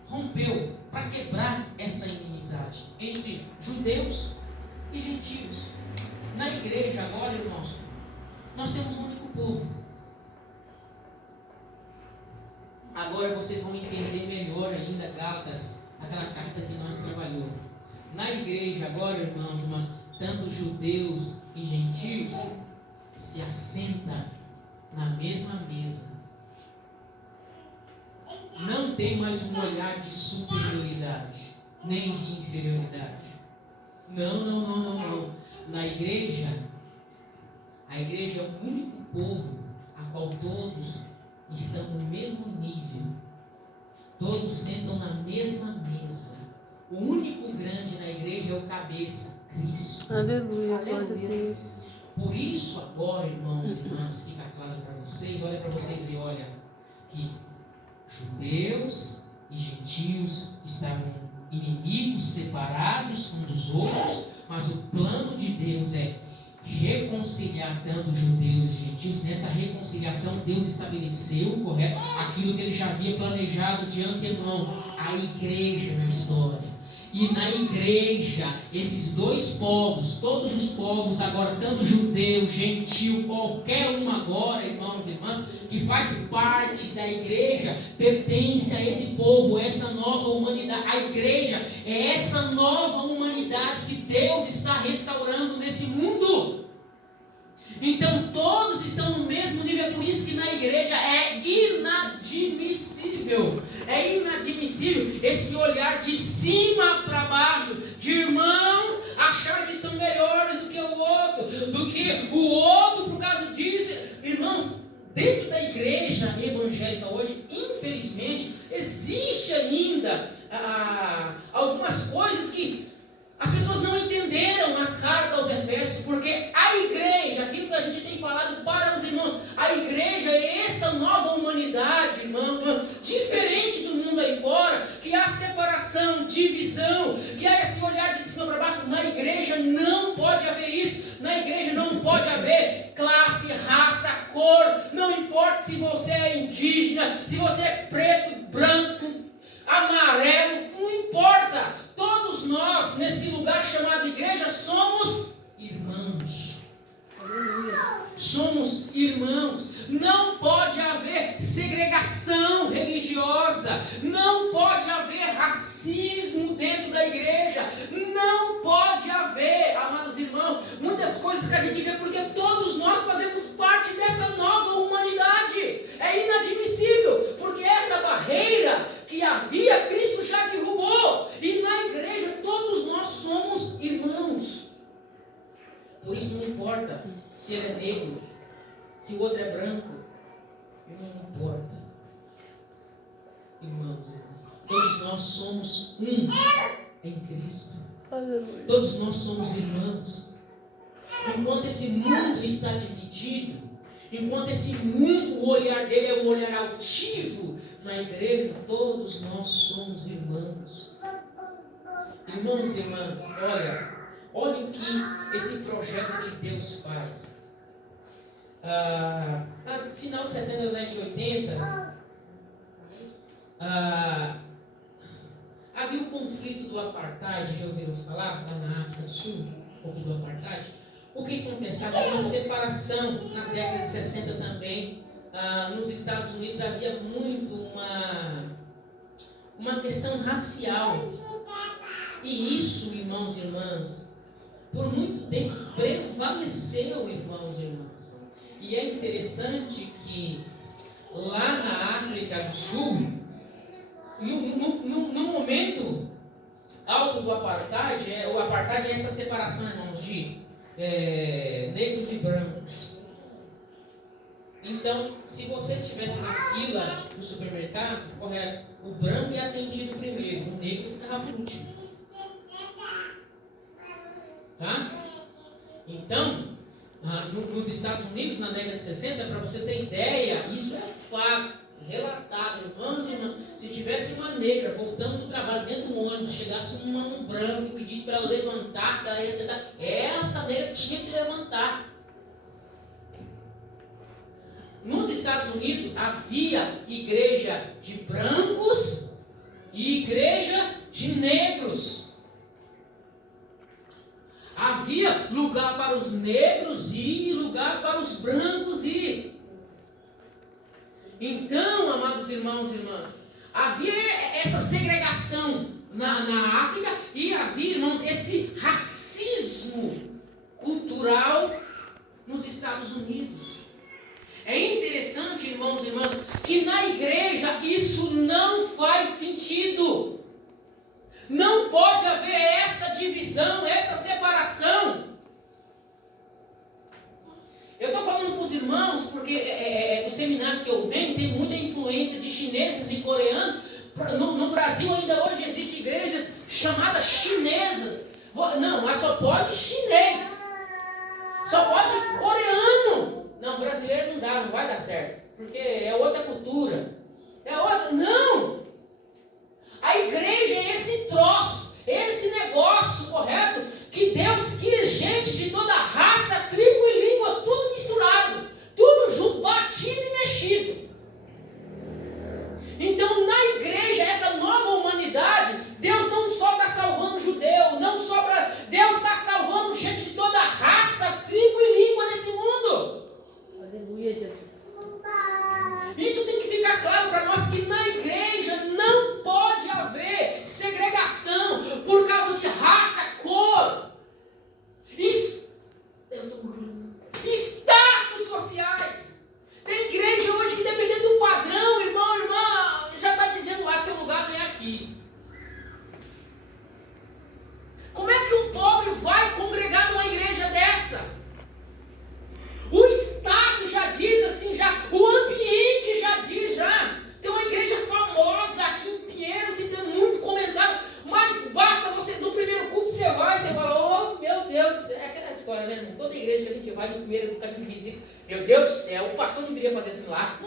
rompeu para quebrar essa inimizade entre judeus e gentios. Na igreja agora, irmãos, nós temos um único povo. A Agora vocês vão entender melhor ainda, Gálatas, aquela carta que nós trabalhamos. Na igreja agora, irmãos, tanto judeus e gentios se assentam na mesma mesa. Não tem mais um olhar de superioridade, nem de inferioridade. Não. Na igreja, a igreja é o único povo a qual todos estão no mesmo nível. Todos sentam na mesma mesa. O único grande na igreja é o cabeça, Cristo. Aleluia, glória a Deus. Por isso agora, irmãos e irmãs, fica claro para vocês, olha para vocês e olha que judeus e gentios estavam inimigos, separados uns dos outros, mas o plano de Deus é reconciliar tanto judeus e gentios. Nessa reconciliação Deus estabeleceu, correto, aquilo que ele já havia planejado de antemão, a igreja na história. E na igreja, esses dois povos, todos os povos agora, tanto judeu, gentil, qualquer um agora, irmãos e irmãs, que faz parte da igreja, pertence a esse povo, essa nova humanidade. A igreja é essa nova humanidade que Deus está restaurando nesse mundo. Então todos estão no mesmo nível, é por isso que na igreja é inadmissível esse olhar de cima para baixo, de irmãos acharem que são melhores do que o outro por causa disso. Irmãos, dentro da igreja evangélica hoje, infelizmente, existe ainda algumas coisas que as pessoas não entenderam na carta aos Efésios, porque a igreja, aquilo que a gente tem falado para os irmãos, a igreja é essa nova humanidade, irmãos, diferente do mundo aí fora, que há separação, divisão, que há esse olhar de cima para baixo. Na igreja não pode haver isso. Na igreja não pode haver classe, raça, cor, não importa se você é indígena, se você é preto, branco, amarelo, não importa. Todos nós, nesse lugar chamado igreja, somos irmãos. Somos irmãos. Não pode haver segregação religiosa. Não pode haver racismo dentro da igreja. Não pode haver, amados irmãos, muitas coisas que a gente vê, porque todos nós fazemos parte dessa nova humanidade. É inadmissível, porque essa barreira que havia, Cristo já derrubou. E na igreja todos nós somos irmãos. Por isso não importa se ele é negro, se o outro é branco, não importa. Irmãos, todos nós somos um em Cristo. Todos nós somos irmãos. Enquanto esse mundo está dividido, enquanto esse mundo, o olhar dele é um olhar altivo, na igreja todos nós somos irmãos. Irmãos e irmãs, olha o que esse projeto de Deus faz. No final de 70, década de 80, havia o conflito do apartheid. Já ouviram falar? Lá na África do Sul, o conflito do apartheid. O que aconteceu? Havia uma separação na década de 60 também. Nos Estados Unidos havia muito uma questão racial. E isso, irmãos e irmãs, por muito tempo prevaleceu, irmãos e irmãs. E é interessante que lá na África do Sul, no momento alto do apartheid, o apartheid é essa separação, irmãos, de negros e brancos. Então, se você estivesse na fila do supermercado, correto, o branco é atendido primeiro, o negro ficava por último. Tá? Então, nos Estados Unidos, na década de 60, para você ter ideia, isso é fato, relatado, irmãos e irmãs. Se tivesse uma negra voltando do trabalho dentro do ônibus, chegasse um branco e pedisse para ela levantar, que ela ia sentar, essa negra tinha que levantar. Nos Estados Unidos havia igreja de brancos e igreja de negros. Havia lugar para os negros e lugar para os brancos ir. Então, amados irmãos e irmãs, havia essa segregação na África e havia, irmãos, esse racismo cultural nos Estados Unidos. É interessante, irmãos e irmãs, que na igreja isso não faz sentido. Não pode haver essa divisão, essa separação. Eu estou falando com os irmãos porque o seminário que eu venho tem muita influência de chineses e coreanos. No Brasil ainda hoje existem igrejas chamadas chinesas. Não, mas só pode chinês. Só pode coreano. Não, brasileiro não dá, não vai dar certo. Porque é outra cultura. É outra. Não! A igreja é esse troço, esse negócio, correto? Que Deus quis gente de toda raça, tribo e língua, tudo misturado, tudo junto, batido e mexido. Então, na igreja, essa nova humanidade, Deus não só está salvando judeu, não só para Deus está salvando gente de toda raça, tribo e língua nesse mundo. Aleluia, Jesus. Isso tem que ficar claro para nós que na igreja não pode haver segregação por causa de raça, cor, status sociais. Tem igreja hoje que, dependendo do padrão, irmão, irmã, já está dizendo lá, seu lugar não é aqui. Como é que um pobre vai congregar numa igreja dessa? O status já diz assim, o ambiente já diz já. Tem uma igreja famosa aqui em Pinheiros e tem muito comentário, mas basta você, no primeiro culto você fala, oh meu Deus, é aquela história, né, irmão? Toda igreja que a gente vai, no primeiro culto que a gente visita, meu Deus do céu, o pastor deveria fazer assim lá,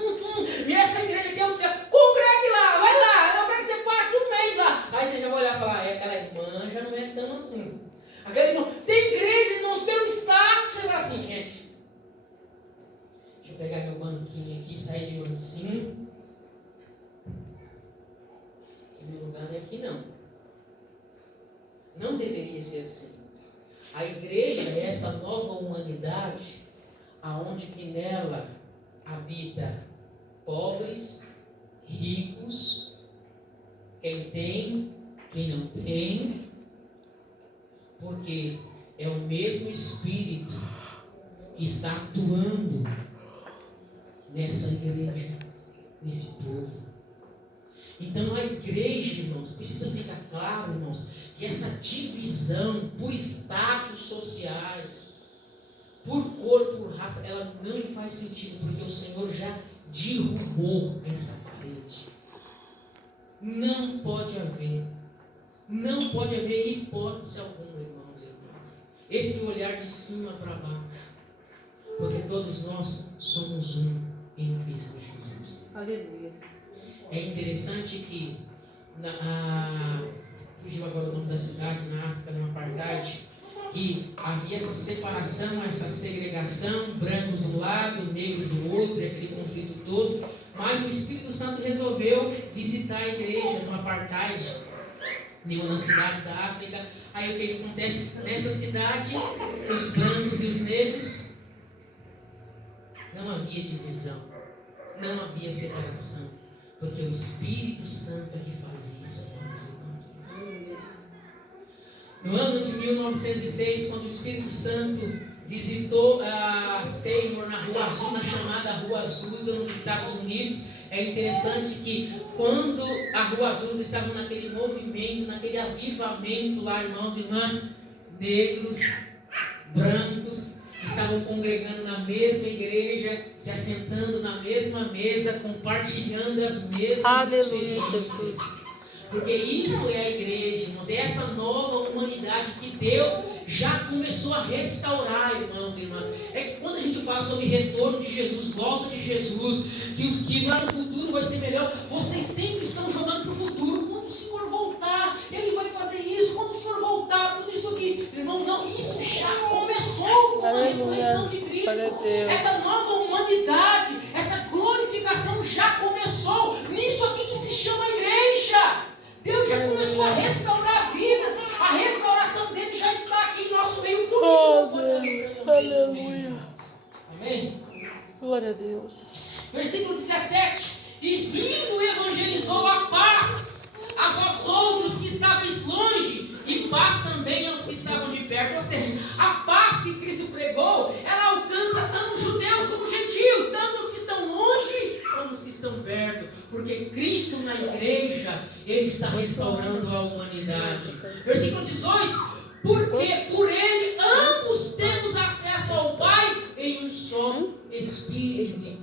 e essa igreja aqui é o céu, congregue lá, vai lá, eu quero que você passe um mês lá. Aí você já vai olhar e falar, aquela irmã já não é tão assim. Aquela irmã, tem igreja, irmãos, pelo status, você fala assim, gente, deixa eu pegar meu banquinho aqui, sair de mansinho. Meu lugar não é aqui não. Não deveria ser assim. A igreja é essa nova humanidade, aonde que nela habita pobres, ricos, quem tem, quem não tem, porque é o mesmo Espírito que está atuando nessa igreja, nesse povo. Então a igreja, irmãos, precisa ficar claro, irmãos, que essa divisão por status sociais, por cor, por raça, ela não faz sentido, porque o Senhor já derrubou essa parede. Não pode haver hipótese alguma, irmãos e irmãs. Esse olhar de cima para baixo, porque todos nós somos um em Cristo Jesus. Aleluia. É interessante que, fugiu agora o nome da cidade, na África, no apartheid, que havia essa separação, essa segregação, brancos de um lado, negros do outro, aquele conflito todo, mas o Espírito Santo resolveu visitar a igreja no apartheid, em uma das cidades da África. Aí o que acontece? Nessa cidade, os brancos e os negros, não havia divisão, não havia separação. Porque o Espírito Santo é que faz isso, irmãos. No ano de 1906, quando o Espírito Santo visitou a Seymour na Rua Azul, na chamada Rua Azusa, nos Estados Unidos, é interessante que quando a Rua Azusa estava naquele movimento, naquele avivamento lá, irmãos e irmãs, negros, brancos, estavam congregando na mesma igreja, se assentando na mesma mesa, compartilhando as mesmas experiências. Porque isso é a igreja, irmãos, é essa nova humanidade que Deus já começou a restaurar, irmãos e irmãs. É que quando a gente fala sobre retorno de Jesus, volta de Jesus, que lá no futuro vai ser melhor, vocês sempre estão jogando para o futuro. Quando o Senhor voltar, Ele vai fazer isso. Quando o Senhor voltar, tudo isso aqui. Irmão, não, isso já começou com a ressurreição de Cristo. Essa nova humanidade, essa glorificação já começou nisso aqui que se chama igreja. Deus já começou a restaurar vidas. A restauração dele já está aqui em nosso meio. Por isso não pode haver. Aleluia. Amém? Glória a Deus. Versículo 17. E vindo evangelizou a paz a vós outros que estáveis longe, e paz também aos que estavam de perto. Ou seja, a paz que Cristo pregou, ela alcança tanto os judeus como os gentios, tanto os que estão longe como os que estão perto, porque Cristo na igreja, Ele está restaurando a humanidade. Versículo 18. Porque por Ele ambos temos acesso ao Pai em um só Espírito.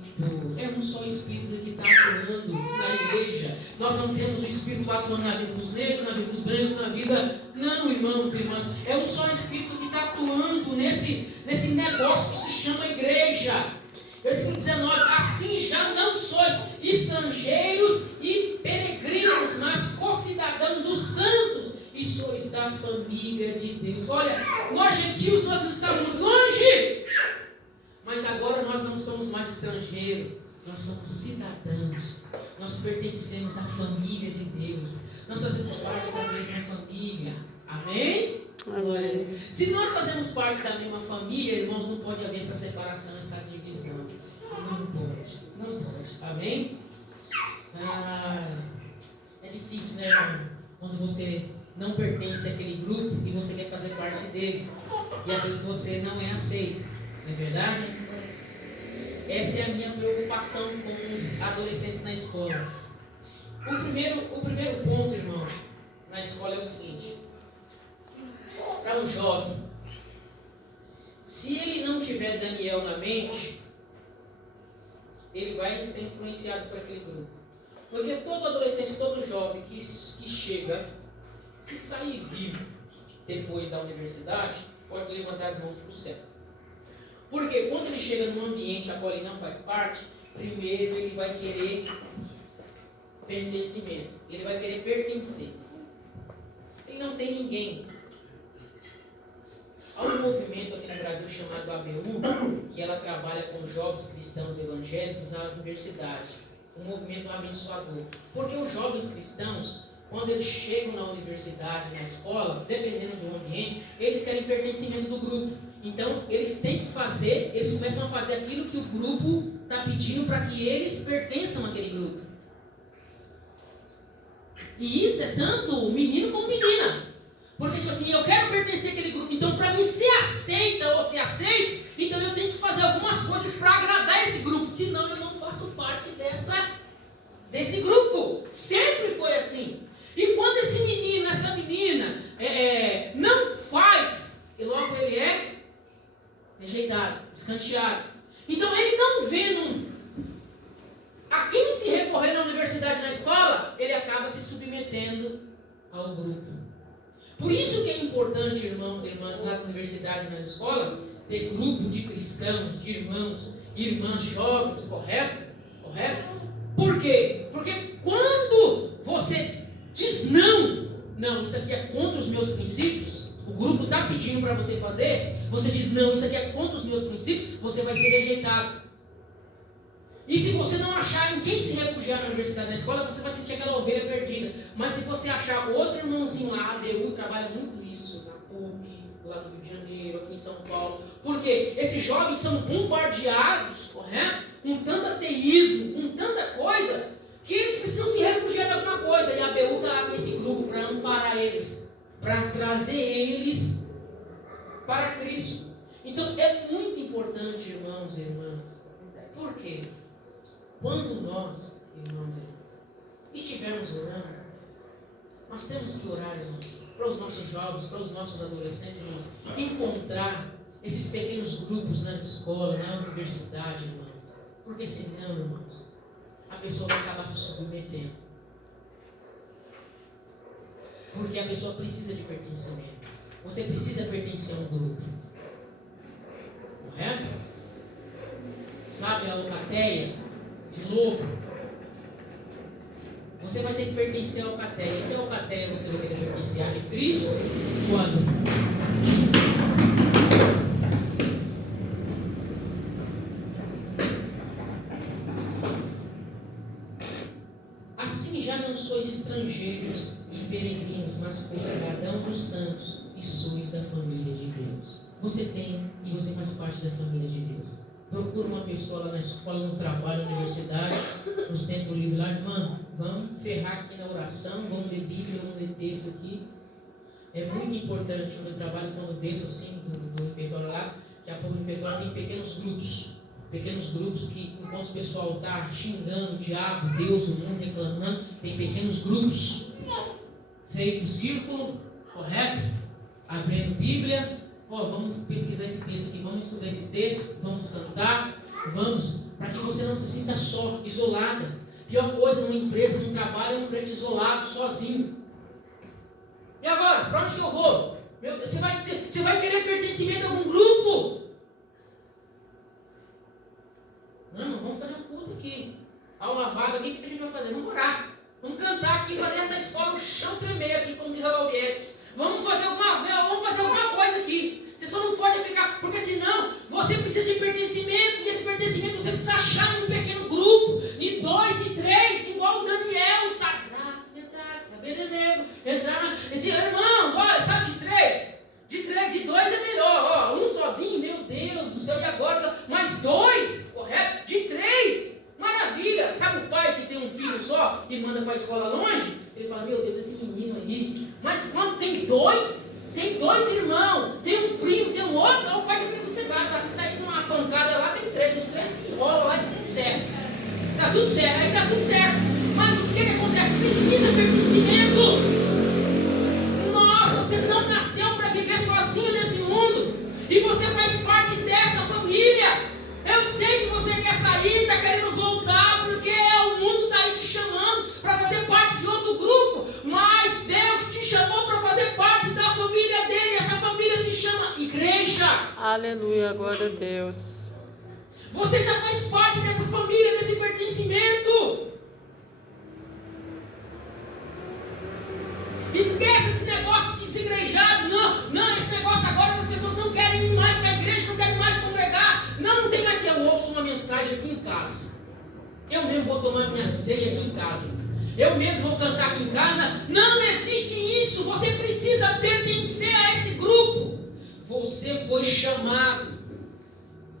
É um só Espírito que está atuando na igreja. Nós não temos o Espírito atuando na vida dos negros, na vida dos brancos, na vida... Não, irmãos e irmãs. É um só Espírito que está atuando nesse negócio que se chama igreja. Versículo 19. Assim já não sois estrangeiros e peregrinos, mas co-cidadãos dos santos, e sois da família de Deus. Olha, nós gentios, nós estávamos longe, mas agora nós não somos mais estrangeiros, nós somos cidadãos, nós pertencemos à família de Deus, nós fazemos parte da mesma família. Amém? Amém. Se nós fazemos parte da mesma família, irmãos, não pode haver essa separação, essa divisão. Não pode. Amém? É difícil, né, irmão? Quando você não pertence àquele grupo e você quer fazer parte dele, e às vezes você não é aceito, não é verdade? Essa é a minha preocupação com os adolescentes na escola. O primeiro ponto, irmãos, na escola é o seguinte: para um jovem, se ele não tiver Daniel na mente, ele vai ser influenciado por aquele grupo. Porque todo adolescente, todo jovem que chega, se sair vivo depois da universidade, pode levantar as mãos para o céu. Porque quando ele chega num ambiente a qual ele não faz parte, primeiro ele vai querer pertencimento, ele vai querer pertencer. Ele não tem ninguém. Há um movimento aqui no Brasil chamado ABU, que ela trabalha com jovens cristãos evangélicos nas universidades. Um movimento abençoador. Porque os jovens cristãos, quando eles chegam na universidade, na escola, dependendo do ambiente, eles querem pertencimento do grupo. Então, eles têm que fazer, eles começam a fazer aquilo que o grupo está pedindo para que eles pertençam àquele grupo. E isso é tanto menino como menina. Porque, tipo assim, eu quero pertencer àquele grupo, então para mim ser aceita ou ser aceito, então eu tenho que fazer algumas coisas para agradar esse grupo, senão eu não faço parte desse grupo. Sempre foi assim. E quando esse menino, essa menina não faz, e logo ele é rejeitado, escanteado. Então ele não vê a quem se recorrer na universidade, na escola, ele acaba se submetendo ao grupo. Por isso que é importante, irmãos e irmãs, nas universidades, nas escolas, ter grupo de cristãos, de irmãos e irmãs jovens, correto? Correto? Por quê? Porque quando você diz não, isso aqui é contra os meus princípios, o grupo está pedindo para você fazer, você diz não, isso aqui é contra os meus princípios, você vai ser rejeitado. E se você não achar em quem se refugiar na universidade, na escola, você vai sentir aquela ovelha perdida. Mas se você achar outro irmãozinho lá, a ABU trabalha muito isso, na PUC, lá no Rio de Janeiro, aqui em São Paulo. Porque esses jovens são bombardeados, correto? Com tanto ateísmo, com tanta coisa, que eles precisam se refugiar de alguma coisa. E a ABU está lá com esse grupo para amparar eles, para trazer eles para Cristo. Então é muito importante, irmãos e irmãs. Por quê? Quando nós, irmãos e irmãs, estivermos orando, nós temos que orar, irmãos, para os nossos jovens, para os nossos adolescentes, irmãos, encontrar esses pequenos grupos nas escolas, na universidade, irmãos. Porque senão, irmãos, a pessoa vai acabar se submetendo. Porque a pessoa precisa de pertencimento. Você precisa pertencer a um grupo. Correto? Sabe a alcateia de lobo? Você vai ter que pertencer à alcateia. E que alcateia você vai ter que pertencer? A de Cristo? Quando? Assim já não sois estrangeiros e peregrinos, mas co-cidadãos dos santos, e sois da família de Deus. Você tem e você faz parte da família de Deus. Procura uma pessoa lá na escola, no trabalho, na universidade, nos tempos livres lá, irmã, vamos ferrar aqui na oração, vamos ler Bíblia, vamos ler texto aqui. É muito importante o meu trabalho quando desço assim do refeitório lá, que a pouco o refeitório tem pequenos grupos que enquanto o pessoal está xingando o diabo, Deus, o mundo, reclamando, tem pequenos grupos, feito círculo, correto? Abrindo Bíblia, vamos pesquisar esse texto aqui, vamos estudar esse texto, vamos cantar, para que você não se sinta só, isolada. Pior coisa numa empresa, num trabalho, é um crente isolado, sozinho. E agora, para onde que eu vou? Você vai querer pertencimento a algum grupo? Não, vamos fazer um culto aqui. Aula vaga aqui, o que a gente vai fazer? Vamos orar. Vamos cantar aqui, fazer essa escola no chão tremer aqui, como diz a Laureate. Vamos fazer alguma coisa aqui. Você só não pode ficar, porque senão você precisa de pertencimento, e esse pertencimento você precisa achar em um pequeno grupo, de 2, de 3, igual o Daniel, o Sadraque, Mesaque, Abednego, irmãos, olha, sabe de 3? De 2 é melhor, um sozinho, meu Deus do céu, e agora? Mais 2, correto? De 3, maravilha. Sabe o pai que tem um filho só e manda para a escola longe? Ele fala, meu Deus, esse menino aí. Mas quando tem 2 irmãos, tem um primo, tem um outro, o pai já fica sossegado, tá? Se sair de uma pancada lá, tem 3, os 3 se enrolam lá e está tudo certo. Aí está tudo certo. Mas o que acontece? Precisa pertencimento. Nossa, você não nasceu para viver sozinho nesse mundo. E você faz parte dessa família. Eu sei que você quer sair, está querendo voltar, porque o mundo está aí te chamando para fazer parte de outro grupo. Mas Deus te chamou para fazer parte da família dele. E essa família se chama igreja. Aleluia, glória a Deus. Você já faz parte dessa família, desse pertencimento. Esquece esse negócio de desigrejado. Não, esse negócio agora as pessoas não querem ir mais para a igreja, não querem mais congregar. Não tem mais. Eu ouço uma mensagem aqui em casa. Eu mesmo vou tomar minha ceia aqui em casa. Eu mesmo vou cantar aqui em casa. Não existe isso. Você precisa pertencer a esse grupo. Você foi chamado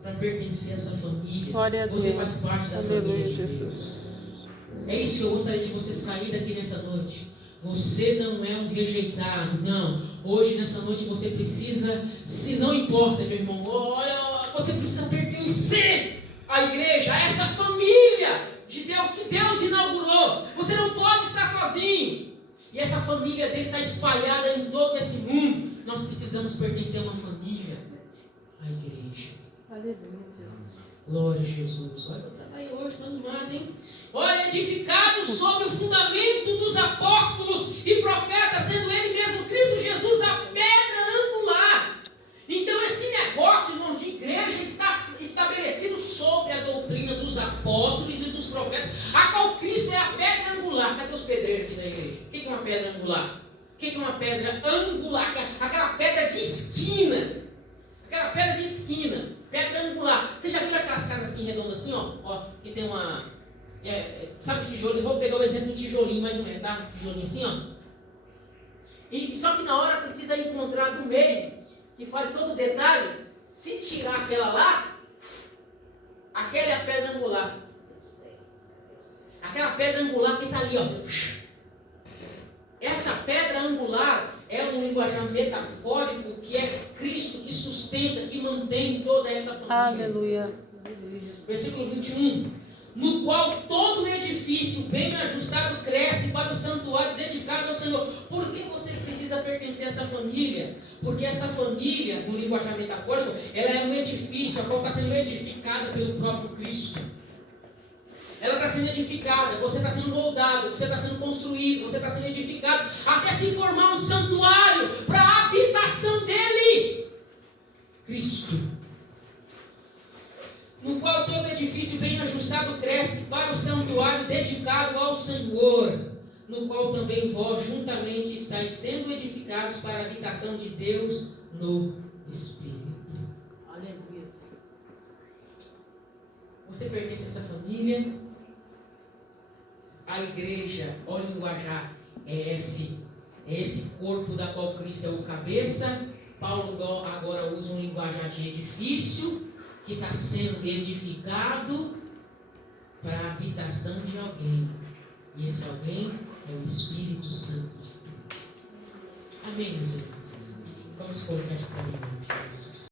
para pertencer a essa família. Glória a você Deus. faz parte da Aleluia, família de Jesus. É isso que eu gostaria de você sair daqui nessa noite. Você não é um rejeitado, não. Hoje, nessa noite, você precisa, se não importa, meu irmão, olha, você precisa pertencer à igreja, a essa família de Deus que Deus inaugurou. Você não pode estar sozinho. E essa família dele está espalhada em todo esse mundo. Nós precisamos pertencer a uma família, a igreja. Aleluia, Jesus. Glória a Jesus. Olha, eu trabalhei hoje, estou animado, hein? Olha, edificado sobre o fundamento dos apóstolos e profetas, sendo ele mesmo Cristo Jesus a pedra angular. Então esse negócio, irmãos, de igreja está estabelecido sobre a doutrina dos apóstolos e dos profetas, a qual Cristo é a pedra angular. Cadê os pedreiros aqui da igreja? O que é uma pedra angular? O que é uma pedra angular? Aquela pedra de esquina. Aquela pedra de esquina. Pedra angular. Você já viu aquelas casas assim redondas assim, ó, que tem uma... sabe o tijolo? Eu vou pegar o exemplo do tijolinho mais ou menos, tá? Tijolinho assim, ó. E só que na hora precisa encontrar do meio, que faz todo o detalhe. Se tirar aquela lá, aquela é a pedra angular. Aquela pedra angular que está ali, ó. Essa pedra angular é um linguajar metafórico que é Cristo que sustenta, que mantém toda essa família. Aleluia. Versículo 21. No qual todo o edifício bem ajustado cresce para o santuário dedicado ao Senhor. Por que você precisa pertencer a essa família? Porque essa família, no linguajar metafórico, ela é um edifício, a qual está sendo edificada pelo próprio Cristo. Ela está sendo edificada, você está sendo moldado, você está sendo construído, você está sendo edificado, até se formar um santuário para a habitação dele, Cristo. No qual todo edifício bem ajustado cresce para o santuário dedicado ao Senhor, no qual também vós juntamente estáis sendo edificados para a habitação de Deus no Espírito. Aleluia. Você pertence a essa família? A igreja, olha o linguajar, é esse corpo da qual Cristo é o cabeça. Paulo agora usa um linguajar de edifício, que está sendo edificado para a habitação de alguém. E esse alguém é o Espírito Santo de Deus. Amém, meus irmãos? Vamos colocar de pé.